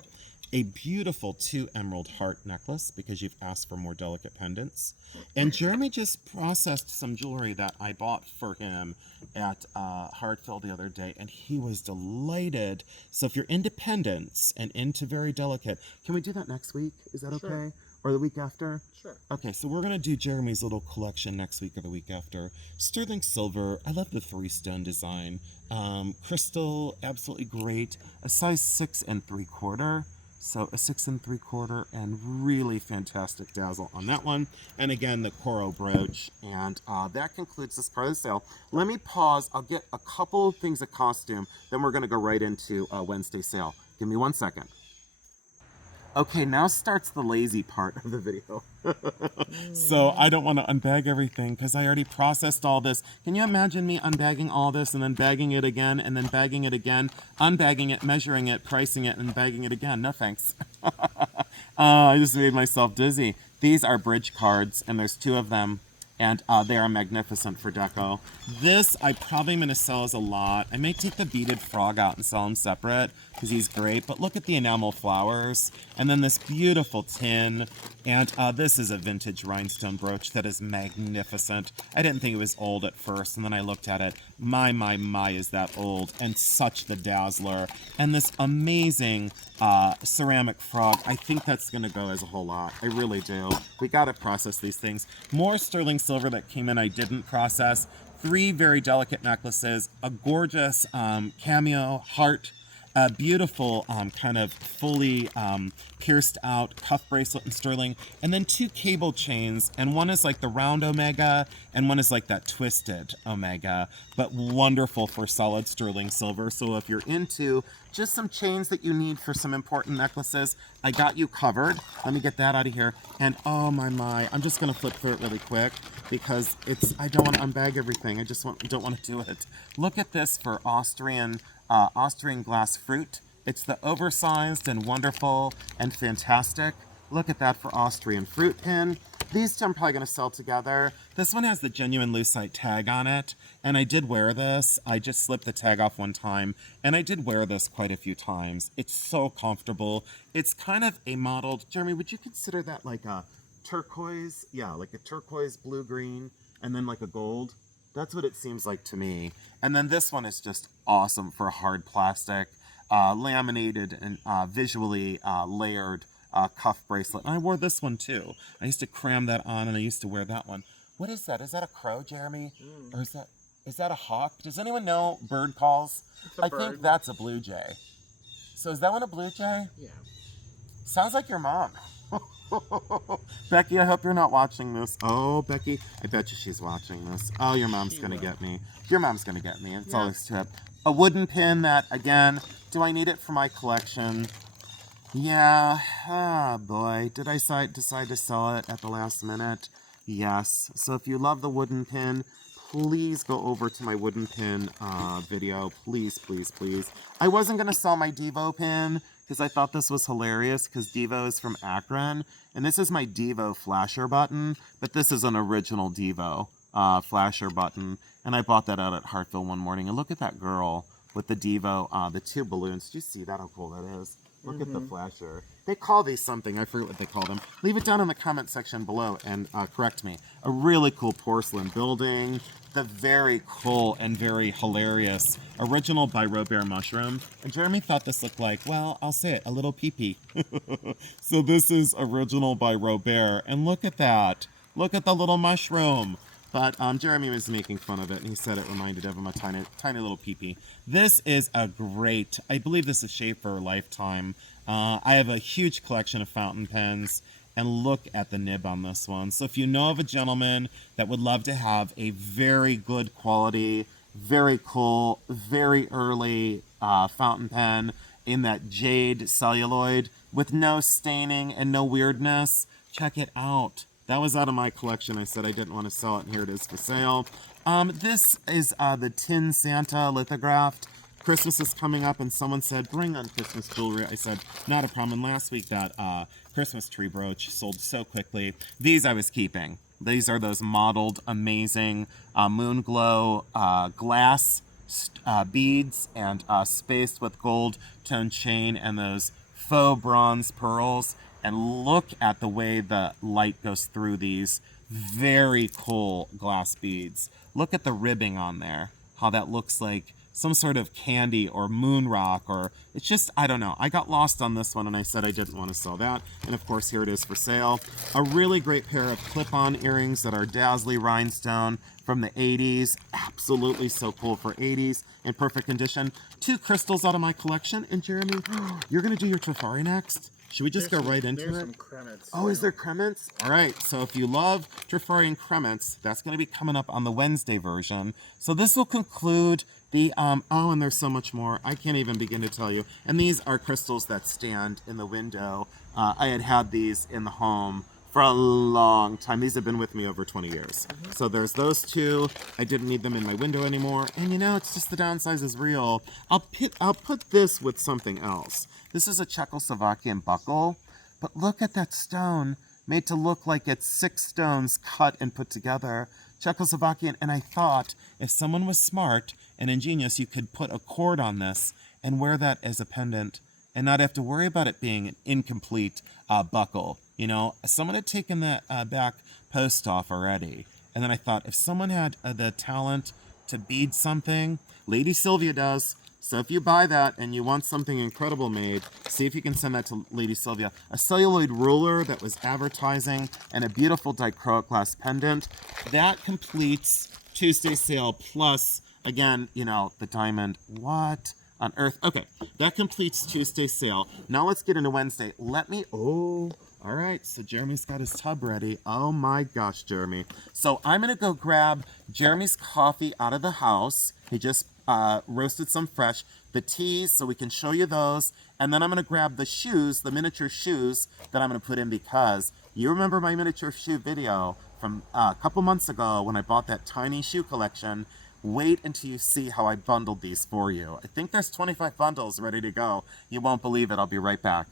A beautiful 2 emerald heart necklace because you've asked for more delicate pendants. And Jeremy just processed some jewelry that I bought for him at Hartfield the other day, and he was delighted. So if you're into pendants and into very delicate, can we do that next week? Is that okay? Sure. Or the week after? Sure. Okay, so we're going to do Jeremy's little collection next week or the week after. Sterling silver. I love the 3-stone design. Crystal, absolutely great. A size 6 3/4. So a 6 3/4 and really fantastic dazzle on that one. And again, the coral brooch. And that concludes this part of the sale. Let me pause. I'll get a couple of things of costume. Then we're going to go right into Wednesday sale. Give me 1 second. Okay, now starts the lazy part of the video. So I don't want to unbag everything because I already processed all this. Can you imagine me unbagging all this and then bagging it again and then bagging it again, unbagging it, measuring it, pricing it, and bagging it again? No thanks. I just made myself dizzy. These are bridge cards, and there's 2 of them. And they are magnificent for deco. This I probably am going to sell as a lot. I may take the beaded frog out and sell him separate because he's great. But look at the enamel flowers. And then this beautiful tin. And this is a vintage rhinestone brooch that is magnificent. I didn't think it was old at first. And then I looked at it. My, is that old. And such the dazzler. And this amazing ceramic frog. I think that's going to go as a whole lot. I really do. We got to process these things. More sterling silver that came in I didn't process. 3 very delicate necklaces. A gorgeous cameo heart. A beautiful kind of fully pierced out cuff bracelet in sterling. And then 2 cable chains. And one is like the round omega. And one is like that twisted omega. But wonderful for solid sterling silver. So if you're into just some chains that you need for some important necklaces, I got you covered. Let me get that out of here. And oh my, I'm just gonna flip through it really quick because I don't want to unbag everything. I just don't want to do it. Look at this for Austrian glass fruit. It's the oversized and wonderful and fantastic. Look at that for Austrian fruit pin. These 2 I'm probably going to sell together. This one has the genuine lucite tag on it, and I did wear this. I just slipped the tag off one time, and I did wear this quite a few times. It's so comfortable. It's kind of a modeled, Jeremy, would you consider that like a turquoise? Yeah, like a turquoise, blue-green, and then like a gold. That's what it seems like to me. And then this one is just awesome for hard plastic, laminated and visually layered cuff bracelet. And I wore this one too. I used to cram that on and I used to wear that one. What is that? Is that a crow, Jeremy? Or is that a hawk? Does anyone know bird calls? I think that's a blue jay. So is that one a blue jay? Yeah. Sounds like your mom. Becky, I hope you're not watching this. Oh, Becky, I bet you she's watching this. Oh, your mom's going to get me. Your mom's going to get me. It's always to it. A wooden pin that, again, do I need it for my collection? Yeah, ah boy, did I decide to sell it at the last minute? Yes. So if you love the wooden pin, please go over to my wooden pin video. Please, please, please. I wasn't going to sell my Devo pin because I thought this was hilarious because Devo is from Akron. And this is my Devo flasher button, but this is an original Devo flasher button. And I bought that out at Hartville one morning. And look at that girl with the Devo, the two balloons. Do you see that, how cool that is? Look at the flasher. They call these something. I forget what they call them. Leave it down in the comment section below and correct me. A really cool porcelain building. The very cool and very hilarious original by Robert Mushroom. And Jeremy thought this looked like, well, I'll say it, a little pee-pee. So this is original by Robert. And look at that. Look at the little mushroom. But Jeremy was making fun of it, and he said it reminded him of a tiny, tiny little peepee. This is a great, I believe this is shaved for a lifetime. I have a huge collection of fountain pens, and look at the nib on this one. So if you know of a gentleman that would love to have a very good quality, very cool, very early fountain pen in that jade celluloid with no staining and no weirdness, check it out. That was out of my collection. I said I didn't want to sell it, and here it is for sale. This is the Tin Santa lithographed. Christmas is coming up, and someone said, bring on Christmas jewelry. I said, not a problem. And last week, that Christmas tree brooch sold so quickly. These I was keeping. These are those modeled, amazing moon glow glass beads and spaced with gold tone chain and those faux bronze pearls. And look at the way the light goes through these very cool glass beads. Look at the ribbing on there, how that looks like some sort of candy or moon rock, or it's just, I don't know. I got lost on this one and I said I didn't want to sell that. And of course, here it is for sale. A really great pair of clip-on earrings that are Dazzly rhinestone from the 80s. Absolutely so cool for 80s, in perfect condition. 2 crystals out of my collection. And Jeremy, you're going to do your Trifari next? Should we just go right into it? Some cremants. Oh, is there cremants? All right, so if you love Trifari and cremants, that's going to be coming up on the Wednesday version. So this will conclude the, oh, and there's so much more. I can't even begin to tell you. And these are crystals that stand in the window. I had these in the home for a long time. These have been with me over 20 years. So there's those 2. I didn't need them in my window anymore. And you know, it's just the downsize is real. I'll put this with something else. This is a Czechoslovakian buckle, but look at that stone made to look like it's 6 stones cut and put together. Czechoslovakian, and I thought if someone was smart and ingenious, you could put a cord on this and wear that as a pendant and not have to worry about it being an incomplete buckle. You know, someone had taken that back post off already. And then I thought, if someone had the talent to bead something, Lady Sylvia does. So if you buy that and you want something incredible made, see if you can send that to Lady Sylvia. A celluloid ruler that was advertising and a beautiful dichroic glass pendant. That completes Tuesday sale plus, again, you know, the diamond. What on earth? Okay, that completes Tuesday sale. Now let's get into Wednesday. All right, so Jeremy's got his tub ready. Oh my gosh, Jeremy. So I'm going to go grab Jeremy's coffee out of the house. He just roasted some fresh. The teas, so we can show you those. And then I'm going to grab the shoes, the miniature shoes that I'm going to put in because you remember my miniature shoe video from a couple months ago when I bought that tiny shoe collection. Wait until you see how I bundled these for you. I think there's 25 bundles ready to go. You won't believe it. I'll be right back.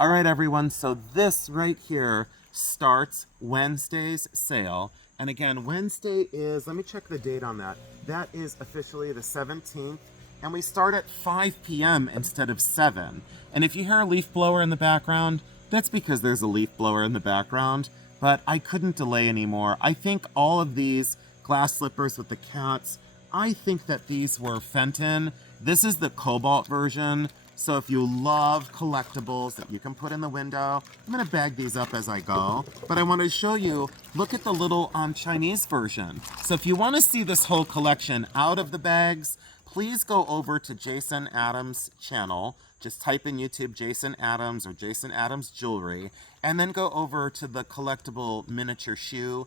All right, everyone, so this right here starts Wednesday's sale. And again, Wednesday is, let me check the date on that. That is officially the 17th, and we start at 5 p.m. instead of 7. And if you hear a leaf blower in the background, that's because there's a leaf blower in the background, but I couldn't delay anymore. I think all of these glass slippers with the cats, I think that these were Fenton. This is the Cobalt version. So if you love collectibles that you can put in the window, I'm going to bag these up as I go. But I want to show you, look at the little Chinese version. So if you want to see this whole collection out of the bags, please go over to Jason Adams' channel. Just type in YouTube Jason Adams or Jason Adams Jewelry. And then go over to the collectible miniature shoe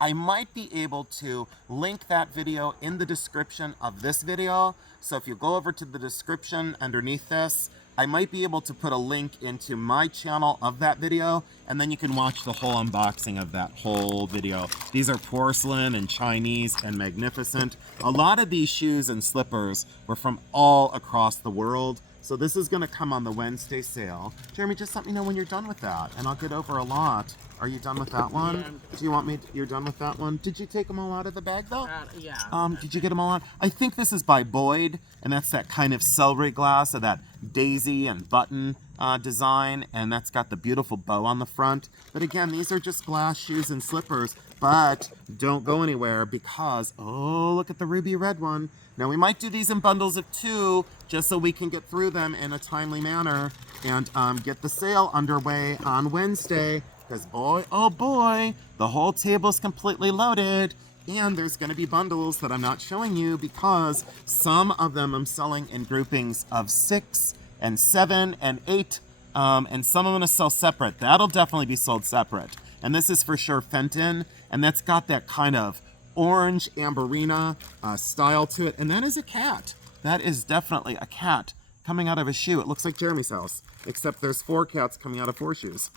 I might be able to link that video in the description of this video. So if you go over to the description underneath this, I might be able to put a link into my channel of that video, and then you can watch the whole unboxing of that whole video. These are porcelain and Chinese and magnificent. A lot of these shoes and slippers were from all across the world. So this is going to come on the Wednesday sale. Jeremy, just let me know when you're done with that, and I'll get over a lot. Are you done with that one? Yeah. Do you want me? You're done with that one? Did you take them all out of the bag though? Yeah. Did you get them all out? I think this is by Boyd, and that's that kind of celery glass of that daisy and button design, and that's got the beautiful bow on the front. But again, these are just glass shoes and slippers, but don't go anywhere because, oh, look at the ruby red one. Now we might do these in bundles of 2 just so we can get through them in a timely manner and get the sale underway on Wednesday. Because boy, oh boy, the whole table's completely loaded. And there's going to be bundles that I'm not showing you because some of them I'm selling in groupings of 6 and 7 and 8. And some I'm going to sell separate. That'll definitely be sold separate. And this is for sure Fenton. And that's got that kind of orange amberina style to it. And that is a cat. That is definitely a cat coming out of a shoe. It looks like Jeremy's house, except there's 4 cats coming out of 4 shoes.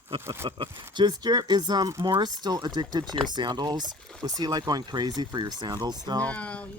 Is Morris still addicted to your sandals? Was he like going crazy for your sandals still?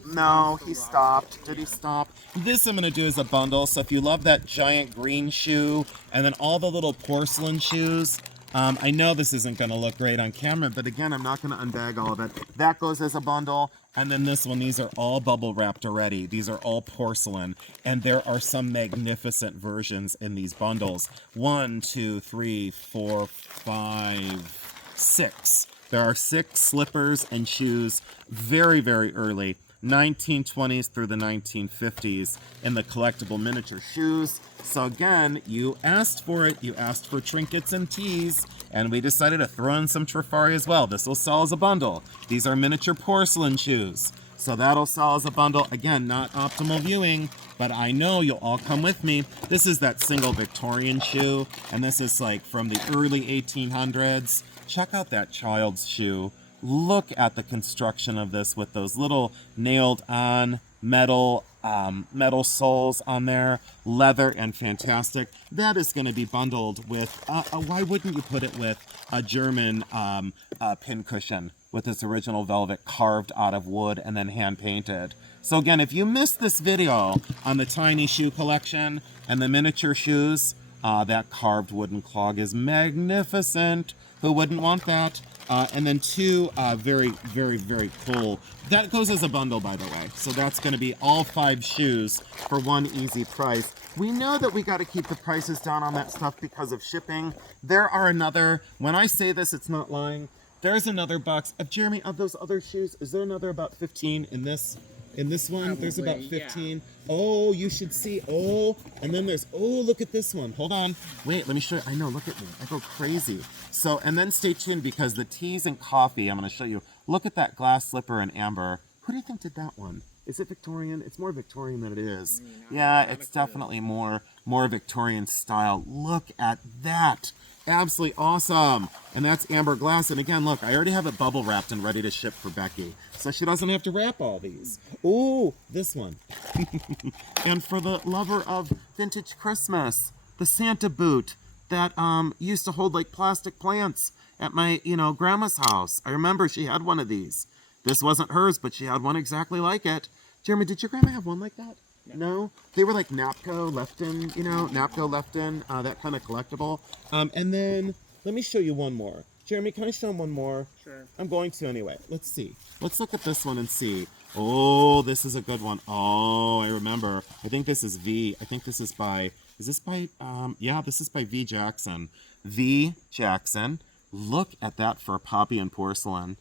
No, he stopped. Did he stop? This I'm going to do as a bundle. So if you love that giant green shoe and then all the little porcelain shoes, I know this isn't going to look great on camera, but again, I'm not going to unbag all of it. That goes as a bundle. And then this one, these are all bubble wrapped already. These are all porcelain. And there are some magnificent versions in these bundles. 1, 2, 3, 4, 5, 6. There are 6 slippers and shoes very, very early. 1920s through the 1950s in the collectible miniature shoes. So again, you asked for it. You asked for trinkets and tees, and we decided to throw in some Trifari as well. This will sell as a bundle. These are miniature porcelain shoes. So that'll sell as a bundle. Again, not optimal viewing, but I know you'll all come with me. This is that single Victorian shoe, and this is like from the early 1800s. Check out that child's shoe. Look at the construction of this with those little nailed on metal soles on there, leather and fantastic. That is going to be bundled with, why wouldn't you put it with a German pin cushion with its original velvet carved out of wood and then hand painted. So again, if you missed this video on the tiny shoe collection and the miniature shoes, that carved wooden clog is magnificent. Who wouldn't want that? And then 2 very, very, very cool. That goes as a bundle, by the way. So that's going to be all 5 shoes for one easy price. We know that we got to keep the prices down on that stuff because of shipping. There are another, when I say this, it's not lying. There's another box of Jeremy, of those other shoes. Is there another about 15 in this? In this one, Probably, there's about yeah. 15. Oh, you should see. Oh, and then there's, oh, look at this one. Hold on. Wait, let me show you. I know, look at me. I go crazy. So, and then stay tuned because the teas and coffee, I'm going to show you. Look at that glass slipper in amber. Who do you think did that one? Is it Victorian? It's more Victorian than it is. Yeah, it's definitely more Victorian style. Look at that. Absolutely awesome. And that's amber glass. And again, look, I already have it bubble wrapped and ready to ship for Becky. So she doesn't have to wrap all these. Ooh, this one. And for the lover of vintage Christmas, the Santa boot that used to hold like plastic plants at my, grandma's house. I remember she had one of these. This wasn't hers, but she had one exactly like it. Jeremy, did your grandma have one like that? No? They were like Napco, Lefton, Napco, Lefton, that kind of collectible. And then, let me show you one more. Jeremy, can I show him one more? Sure. I'm going to anyway. Let's see. Let's look at this one and see. Oh, this is a good one. Oh, I remember. I think this is V. I think this is by, yeah, this is by V. Jackson. V. Jackson. Look at that for poppy and porcelain.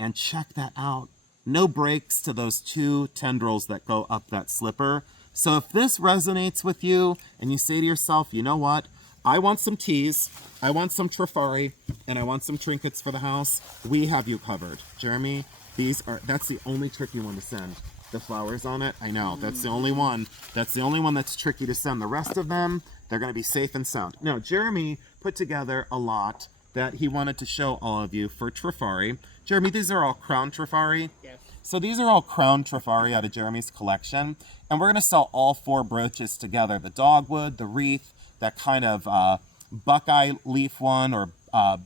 And check that out. No breaks to those 2 tendrils that go up that slipper. So if this resonates with you and you say to yourself, you know what? I want some teas, I want some Trifari, and I want some trinkets for the house, we have you covered. Jeremy, that's the only tricky one to send. The flowers on it, I know, that's the only one. That's the only one that's tricky to send. The rest of them, they're going to be safe and sound. Now, Jeremy put together a lot that he wanted to show all of you for Trifari. Jeremy, these are all crown Trifari. Yes. So these are all crown Trifari out of Jeremy's collection. And we're going to sell all 4 brooches together. The dogwood, the wreath, that kind of buckeye leaf one, or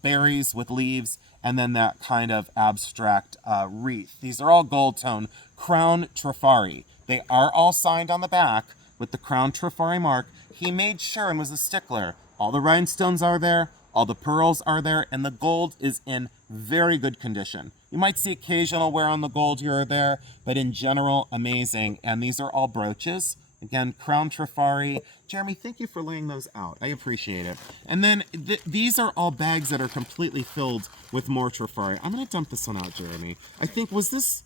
berries with leaves, and then that kind of abstract wreath. These are all gold tone crown Trifari. They are all signed on the back with the crown Trifari mark. He made sure and was a stickler. All the rhinestones are there, all the pearls are there, and the gold is in very good condition. You might see occasional wear on the gold here or there, but in general, amazing. And these are all brooches. Again, crown Trifari. Jeremy, thank you for laying those out. I appreciate it. And then these are all bags that are completely filled with more Trifari. I'm going to dump this one out, Jeremy. I think, was this...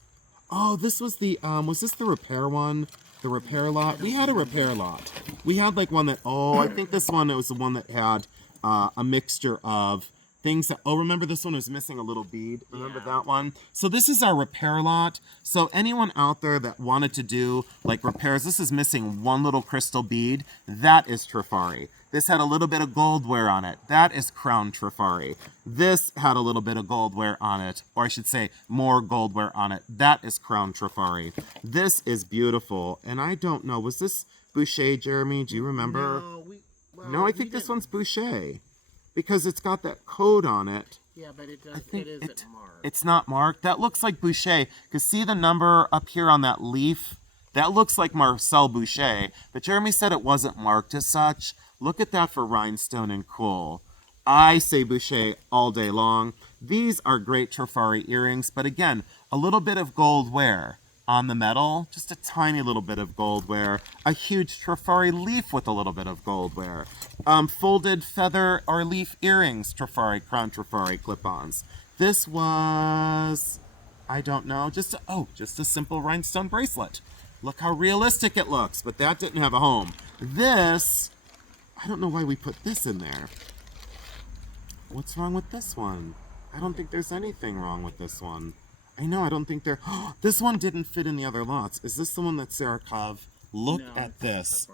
Oh, this was the... was this the repair one? The repair lot? We had a repair lot. We had like one that... Oh, I think this one, it was the one that had a mixture of things that... Oh, remember this one was missing a little bead? Remember that one? So this is our repair lot. So anyone out there that wanted to do like repairs, this is missing one little crystal bead. That is Trifari. This had a little bit of gold wear on it. That is crown Trifari. This had a little bit of gold wear on it, or I should say more gold wear on it. That is crown Trifari. This is beautiful. And I don't know, was this Boucher, Jeremy? Do you remember? No, I think this one's Boucher, because it's got that code on it. Yeah, but it think isn't marked. It's not marked. That looks like Boucher, because see the number up here on that leaf? That looks like Marcel Boucher, but Jeremy said it wasn't marked as such. Look at that for rhinestone and cool. I say Boucher all day long. These are great Trifari earrings, but again, a little bit of gold wear on the metal, just a tiny little bit of gold wear, a huge Trifari leaf with a little bit of gold wear, folded feather or leaf earrings, Trifari, crown Trifari clip-ons. This was, I don't know, just a simple rhinestone bracelet. Look how realistic it looks, but that didn't have a home. This, I don't know why we put this in there. What's wrong with this one? I don't think there's anything wrong with this one. I know, I don't think there... this one didn't fit in the other lots. Is this the one that's Sarah Cove? Look at this.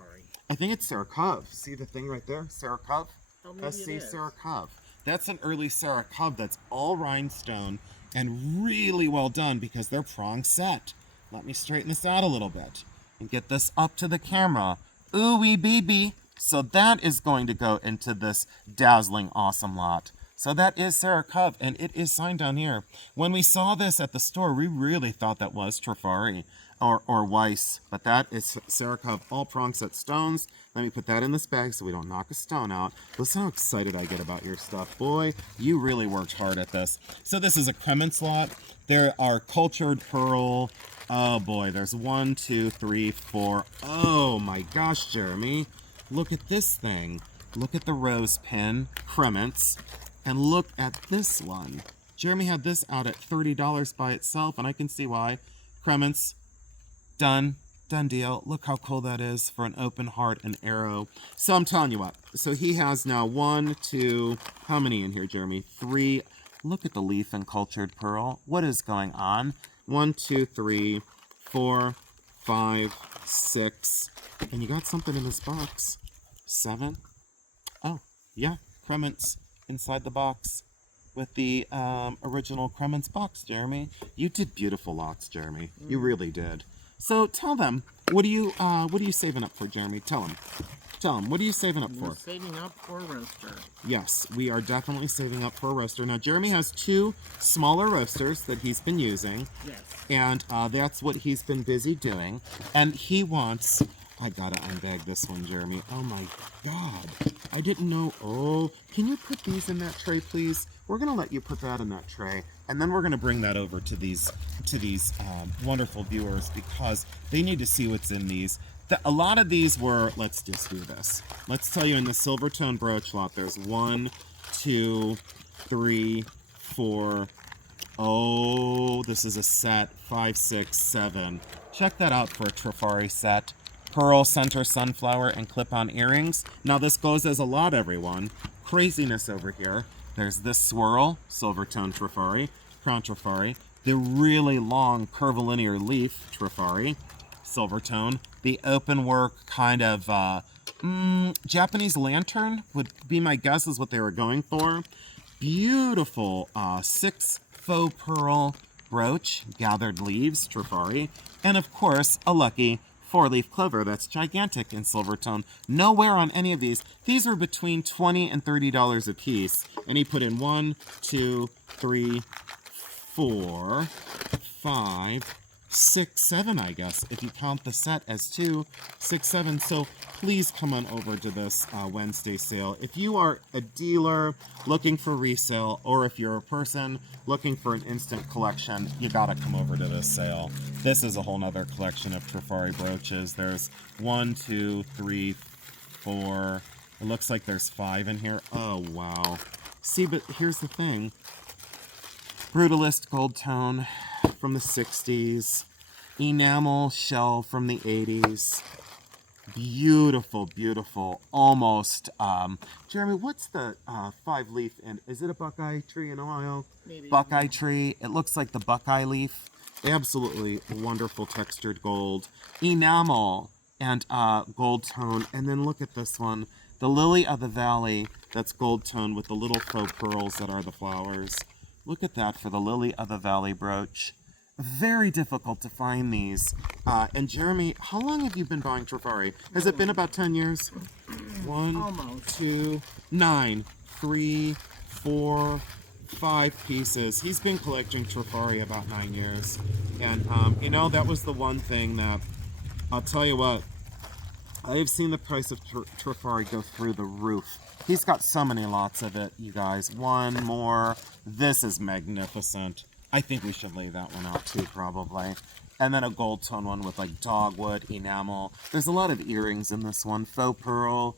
I think it's Sarah Cove. See the thing right there? Sarah Cove? Oh, maybe SC it is. Sarah Cove. That's an early Sarah Cove that's all rhinestone and really well done because they're prong set. Let me straighten this out a little bit and get this up to the camera. Ooh-wee baby. So that is going to go into this dazzling awesome lot. So that is Sarah Cove, and it is signed down here. When we saw this at the store, we really thought that was Trifari or Weiss, but that is Sarah Cove, all prong set stones. Let me put that in this bag so we don't knock a stone out. Listen how excited I get about your stuff. Boy, you really worked hard at this. So this is a Cremence lot. There are cultured pearl. Oh boy, there's 1, 2, 3, 4. Oh my gosh, Jeremy. Look at this thing. Look at the rose pin, Cremence. And look at this one. Jeremy had this out at $30 by itself, and I can see why. Cremence, done deal. Look how cool that is for an open heart and arrow. So I'm telling you what. So he has now 1, 2, how many in here, Jeremy? 3. Look at the leaf and cultured pearl. What is going on? 1, 2, 3, 4, 5, 6. And you got something in this box. 7. Oh, yeah, Cremence inside the box with the original Cremence box, Jeremy. You did beautiful lots, Jeremy. You really did. So tell them, what are you saving up for, Jeremy? Tell them, what are you saving up for? We're saving up for a roaster. Yes, we are definitely saving up for a roaster. Now, Jeremy has 2 smaller roasters that he's been using. Yes. And that's what he's been busy doing. And he wants... I gotta unbag this one, Jeremy. Oh my God. I didn't know. Oh, can you put these in that tray, please? We're gonna let you put that in that tray. And then we're gonna bring that over to these wonderful viewers because they need to see what's in these. A lot of these were, let's just do this. Let's tell you in the Silvertone brooch lot, there's 1, 2, 3, 4. Oh, this is a set. 5, 6, 7. Check that out for a Trifari set. Pearl center sunflower and clip-on earrings. Now this goes as a lot, everyone. Craziness over here. There's this swirl, Silvertone Trifari, crown Trifari. The really long curvilinear leaf Trifari, Silvertone. The open work kind of Japanese lantern would be my guess is what they were going for. beautiful 6 faux pearl brooch, gathered leaves, Trifari, and of course a lucky 4-leaf clover that's gigantic in silver tone. Nowhere on any of these. These are between $20 and $30 a piece. And he put in 1, 2, 3, 4, 5, 6, 7, I guess, if you count the set as 2, 6, 7. So please come on over to this Wednesday sale. If you are a dealer looking for resale, or if you're a person looking for an instant collection, you gotta come over to this sale. This is a whole nother collection of Trifari brooches. There's 1, 2, 3, 4. It looks like there's 5 in here. Oh, wow. See, but here's the thing. Brutalist gold tone from the 60s. Enamel shell from the 80s. Beautiful, beautiful. Almost. Jeremy, what's the 5-leaf? And is it a Buckeye tree in Ohio? Maybe. Buckeye tree. It looks like the Buckeye leaf. Absolutely wonderful textured gold. Enamel and gold tone. And then look at this one. The Lily of the Valley. That's gold tone with the little faux pearls that are the flowers. Look at that for the Lily of the Valley brooch. Very difficult to find these. And Jeremy, how long have you been buying Trifari? Has it been about 10 years? 1, Almost. 2, 9, 3, 4, 5 pieces. He's been collecting Trifari about 9 years. And, you know, that was the one thing that, I'll tell you what, I have seen the price of Trifari go through the roof. He's got so many lots of it, you guys. One more. This is magnificent. I think we should lay that one out too, probably. And then a gold tone one with like dogwood, enamel. There's a lot of earrings in this one. Faux pearl,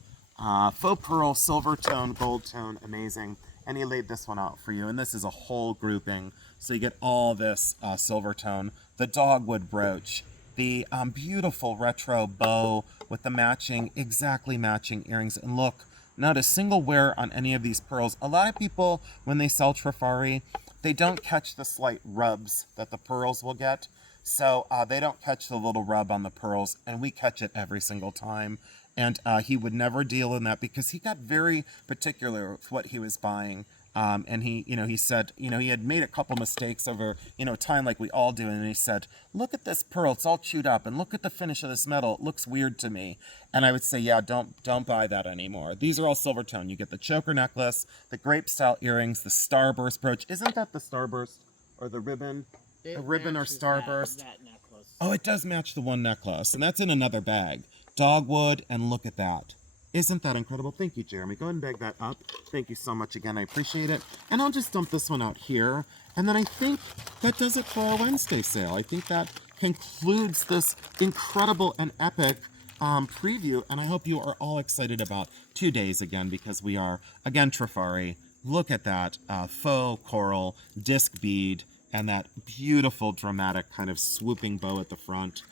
silver tone, gold tone, amazing. And he laid this one out for you. And this is a whole grouping. So you get all this silver tone. The dogwood brooch. The beautiful retro bow with the exactly matching earrings. And look, not a single wear on any of these pearls. A lot of people, when they sell Trifari, they don't catch the slight rubs that the pearls will get. So they don't catch the little rub on the pearls, and we catch it every single time. And he would never deal in that because he got very particular with what he was buying. And he said, he had made a couple mistakes over, time like we all do. And he said, look at this pearl, it's all chewed up. And look at the finish of this metal, it looks weird to me. And I would say, yeah, don't buy that anymore. These are all silver tone. You get the choker necklace, the grape style earrings, the starburst brooch. Isn't that the starburst or the ribbon? It A ribbon or matches starburst? That necklace. Oh, it does match the one necklace. And that's in another bag. Dogwood, and look at that. Isn't that incredible? Thank you, Jeremy. Go ahead and bag that up. Thank you so much again. I appreciate it. And I'll just dump this one out here. And then I think that does it for our Wednesday sale. I think that concludes this incredible and epic preview. And I hope you are all excited about 2 days again because we are, again, Trifari. Look at that faux coral disc bead and that beautiful dramatic kind of swooping bow at the front.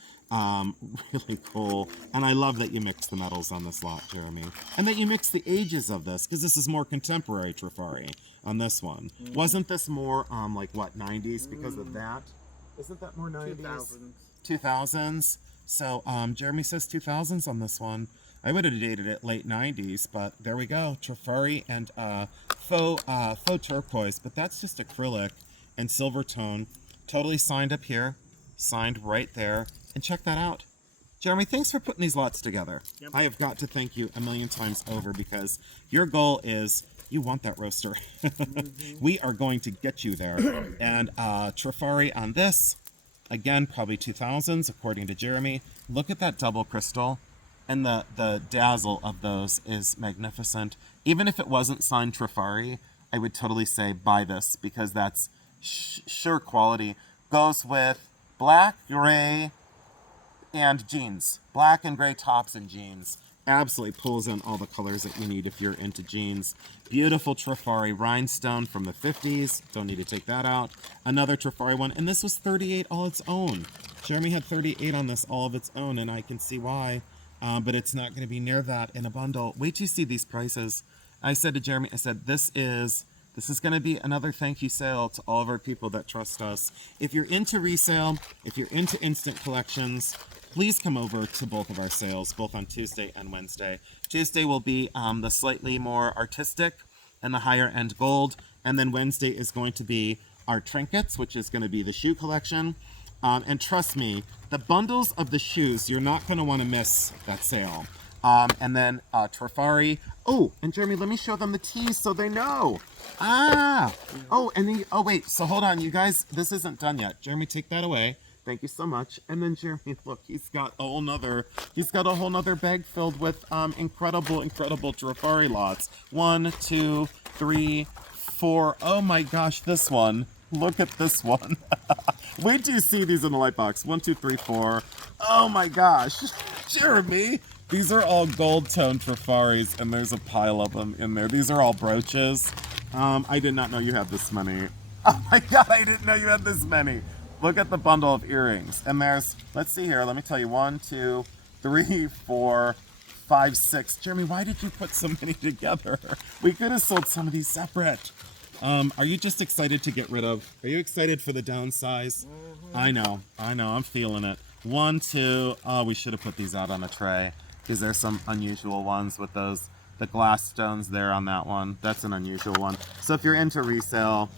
Really cool. And I love that you mix the metals on this lot, Jeremy. And that you mix the ages of this, because this is more contemporary Trifari on this one. Wasn't this more, 90s because of that? Isn't that more 90s? 2000s. So, Jeremy says 2000s on this one. I would have dated it late 90s, but there we go. Trifari and faux turquoise, but that's just acrylic and silver tone. Totally signed up here. Signed right there. And check that out. Jeremy, thanks for putting these lots together. Yep. I have got to thank you a million times over because your goal is you want that roaster. We are going to get you there. And Trifari on this, again, probably 2000s, according to Jeremy. Look at that double crystal. And the dazzle of those is magnificent. Even if it wasn't signed Trifari, I would totally say buy this because that's sure quality. Goes with black, gray, and jeans. Black and gray tops and jeans. Absolutely pulls in all the colors that you need if you're into jeans. Beautiful Trifari rhinestone from the 50s. Don't need to take that out. Another Trifari one. And this was 38 all its own. Jeremy had 38 on this all of its own, and I can see why. But it's not going to be near that in a bundle. Wait till you see these prices. I said to Jeremy, this is going to be another thank you sale to all of our people that trust us. If you're into resale, if you're into instant collections, please come over to both of our sales, both on Tuesday and Wednesday. Tuesday will be the slightly more artistic and the higher end gold. And then Wednesday is going to be our trinkets, which is going to be the shoe collection. And trust me, the bundles of the shoes, you're not going to want to miss that sale. And then Trifari. Oh, and Jeremy, let me show them the teas so they know. Oh, and then, oh wait, so hold on, you guys, this isn't done yet. Jeremy, take that away. Thank you so much. And then Jeremy, look, he's got a whole nother bag filled with incredible Trifari lots. 1, 2, 3, 4. Oh my gosh, this one. Look at this one. Wait till you see these in the light box. 1, 2, 3, 4. Oh my gosh. Jeremy, these are all gold toned Trifaris, and there's a pile of them in there. These are all brooches. I did not know you had this many. Oh my god, I didn't know you had this many. Look at the bundle of earrings. And there's, let's see here, let me tell you, 1, 2, 3, 4, 5, 6. Jeremy, why did you put so many together? We could have sold some of these separate. Are you just excited to get rid of? Are you excited for the downsize? Mm-hmm. I know, I'm feeling it. 1, 2, oh, we should have put these out on a tray because there's some unusual ones with those, the glass stones there on that one. That's an unusual one. So if you're into resale,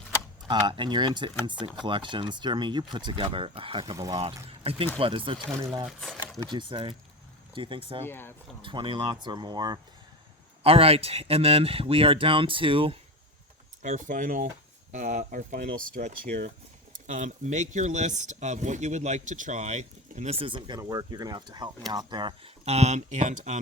and you're into instant collections, Jeremy, you put together a heck of a lot. I think, what, is there 20 lots, would you say? Do you think so? Yeah. 20 lots or more. All right, and then we are down to our final stretch here. Make your list of what you would like to try, and this isn't going to work. You're going to have to help me out there. And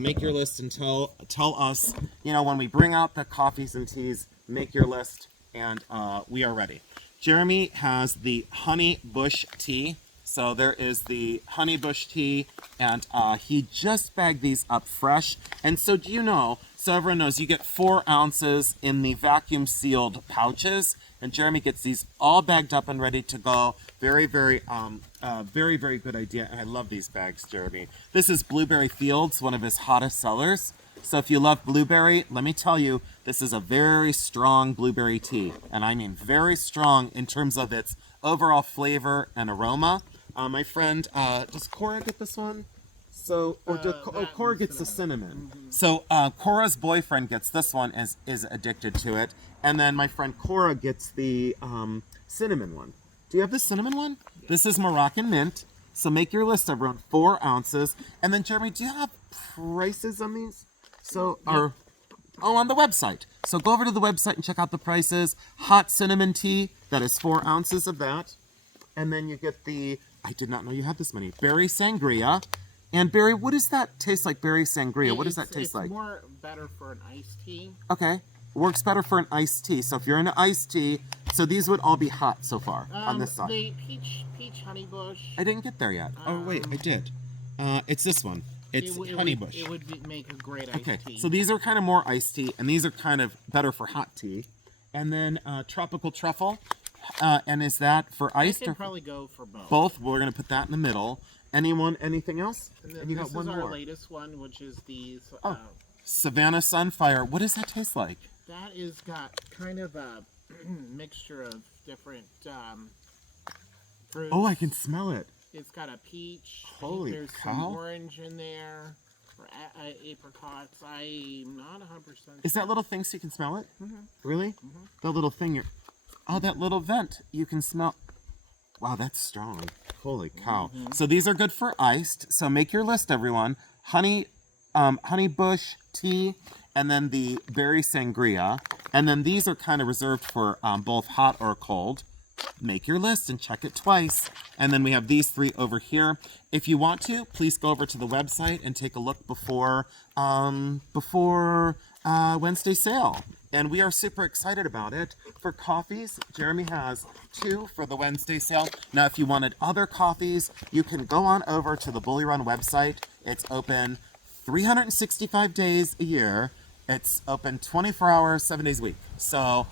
make your list and tell us, when we bring out the coffees and teas, make your list. And we are ready. Jeremy has the honey bush tea. So there is the honey bush tea, and he just bagged these up fresh. And so do you know, so everyone knows, you get 4 ounces in the vacuum sealed pouches, and Jeremy gets these all bagged up and ready to go. Very, very good idea. And I love these bags, Jeremy. This is Blueberry Fields, one of his hottest sellers. So if you love blueberry, let me tell you, this is a very strong blueberry tea. And I mean very strong in terms of its overall flavor and aroma. My friend, does Cora get this one? So, or Cora gets the cinnamon. Mm-hmm. So Cora's boyfriend gets this one, is addicted to it. And then my friend Cora gets the cinnamon one. Do you have the cinnamon one? Yeah. This is Moroccan mint. So make your list of around 4 ounces. And then Jeremy, do you have prices on these? So, on the website. So go over to the website and check out the prices. Hot cinnamon tea, that is 4 ounces of that. And then you get the, I did not know you had this many, berry sangria. And Barry, what does that taste like, berry sangria? What does that taste like? It's better for an iced tea. Okay. Works better for an iced tea. So if you're into iced tea, so these would all be hot so far on this side. The peach honey bush. I didn't get there yet. Oh, wait, I did. It's this one. It's honey bush. It would make a great iced tea. Okay, so these are kind of more iced tea, and these are kind of better for hot tea. And then tropical truffle, and is that for iced? I can probably go for both. Both. We're gonna put that in the middle. Anything else? And you got one more. This is our latest one, which is the Savannah Sunfire. What does that taste like? That is got kind of a mixture of different fruits. Oh, I can smell it. It's got a peach. Holy There's cow. some orange in there. Or apricots. I'm not 100% sure. Is that little thing so you can smell it? Mm-hmm. Really? Mm-hmm. The little thing. Oh, that little vent. You can smell. Wow, that's strong. Holy cow. Mm-hmm. So these are good for iced. So make your list, everyone. Honey bush tea, and then the berry sangria. And then these are kind of reserved for both hot or cold. Make your list and check it twice. And then we have these 3 over here. If you want to, please go over to the website and take a look before Wednesday sale. And we are super excited about it. For coffees, Jeremy has 2 for the Wednesday sale. Now, if you wanted other coffees, you can go on over to the Bully Run website. It's open 365 days a year. It's open 24 hours, 7 days a week. So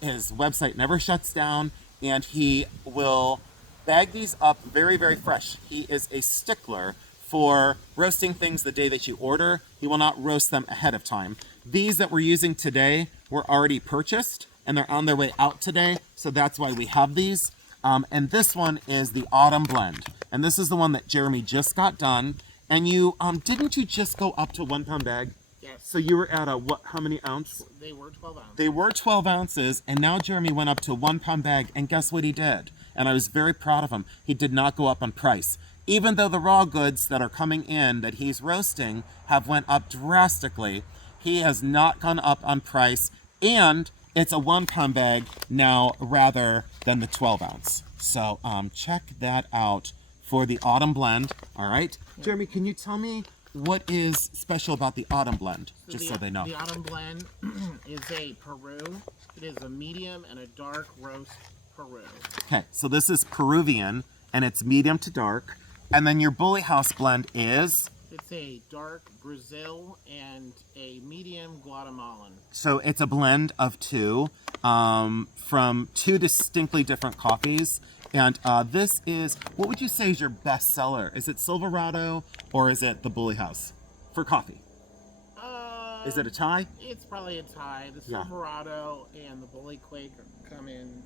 his website never shuts down. And he will bag these up very, very fresh. He is a stickler for roasting things the day that you order. He will not roast them ahead of time. These that we're using today were already purchased, and they're on their way out today, so that's why we have these. And this one is the Autumn Blend. And this is the one that Jeremy just got done. And you, didn't you just go up to 1 pound bag? Yes. So you were at a what? How many ounce? They were 12 ounces. They were 12 ounces, and now Jeremy went up to a 1 pound bag, and guess what he did? And I was very proud of him. He did not go up on price. Even though the raw goods that are coming in that he's roasting have went up drastically, he has not gone up on price, and it's a 1 pound bag now rather than the 12 ounce. So check that out for the autumn blend. All right. Jeremy, can you tell me what is special about the autumn blend, just so they know? The autumn blend is a Peru. It is a medium and a dark roast Peru. Okay, so this is Peruvian, and it's medium to dark. And then your Bully House blend is? It's a dark Brazil and a medium Guatemalan. So it's a blend of two from two distinctly different coffees. And this is, what would you say is your best seller? Is it Silverado or is it the Bully House for coffee? Is it a tie? It's probably a tie. The Yeah. Silverado and the Bully Quaker come in.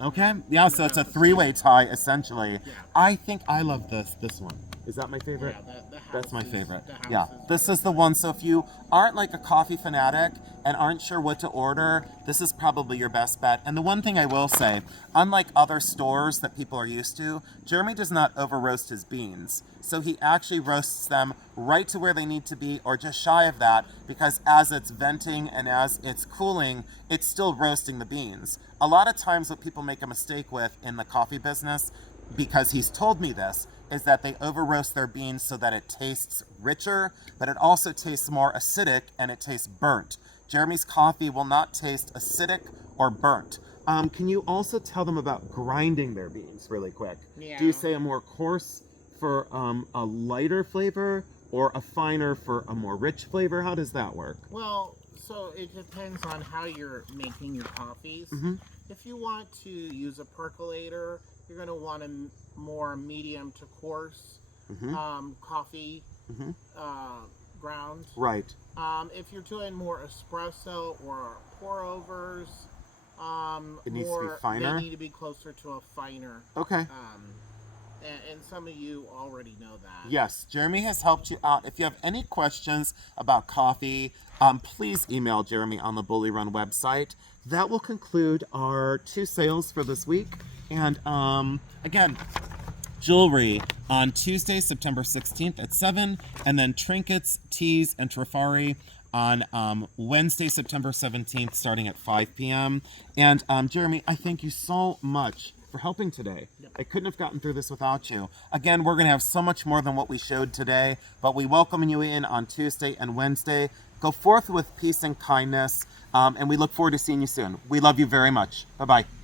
Okay, yeah, so it's a three-way tie essentially. Yeah. I think I love this one. Is that my favorite? Yeah, the house That's my is- favorite. the house Yeah, this is the one. So if you aren't like a coffee fanatic and aren't sure what to order, this is probably your best bet. And the one thing I will say, unlike other stores that people are used to, Jeremy does not over roast his beans. So he actually roasts them right to where they need to be or just shy of that, because as it's venting and as it's cooling, it's still roasting the beans. A lot of times what people make a mistake with in the coffee business, because he's told me this, is that they over roast their beans so that it tastes richer, but it also tastes more acidic and it tastes burnt. Jeremy's coffee will not taste acidic or burnt. Can you also tell them about grinding their beans really quick? Yeah. Do you say a more coarse for a lighter flavor or a finer for a more rich flavor? How does that work? Well, so it depends on how you're making your coffees. Mm-hmm. If you want to use a percolator, you're going to want a more medium to coarse coffee ground. Right. If you're doing more espresso or pour overs, It needs to be finer? They need to be closer to a finer. Okay. And some of you already know that. Yes, Jeremy has helped you out. If you have any questions about coffee, please email Jeremy on the Bully Run website. That will conclude our 2 sales for this week. And again, jewelry on Tuesday, September 16th at 7, and then trinkets, teas, and Trifari on Wednesday, September 17th, starting at 5 p.m. And Jeremy, I thank you so much for helping today. Yep. I couldn't have gotten through this without you. Again, we're going to have so much more than what we showed today, but we welcome you in on Tuesday and Wednesday. Go forth with peace and kindness, and we look forward to seeing you soon. We love you very much. Bye-bye.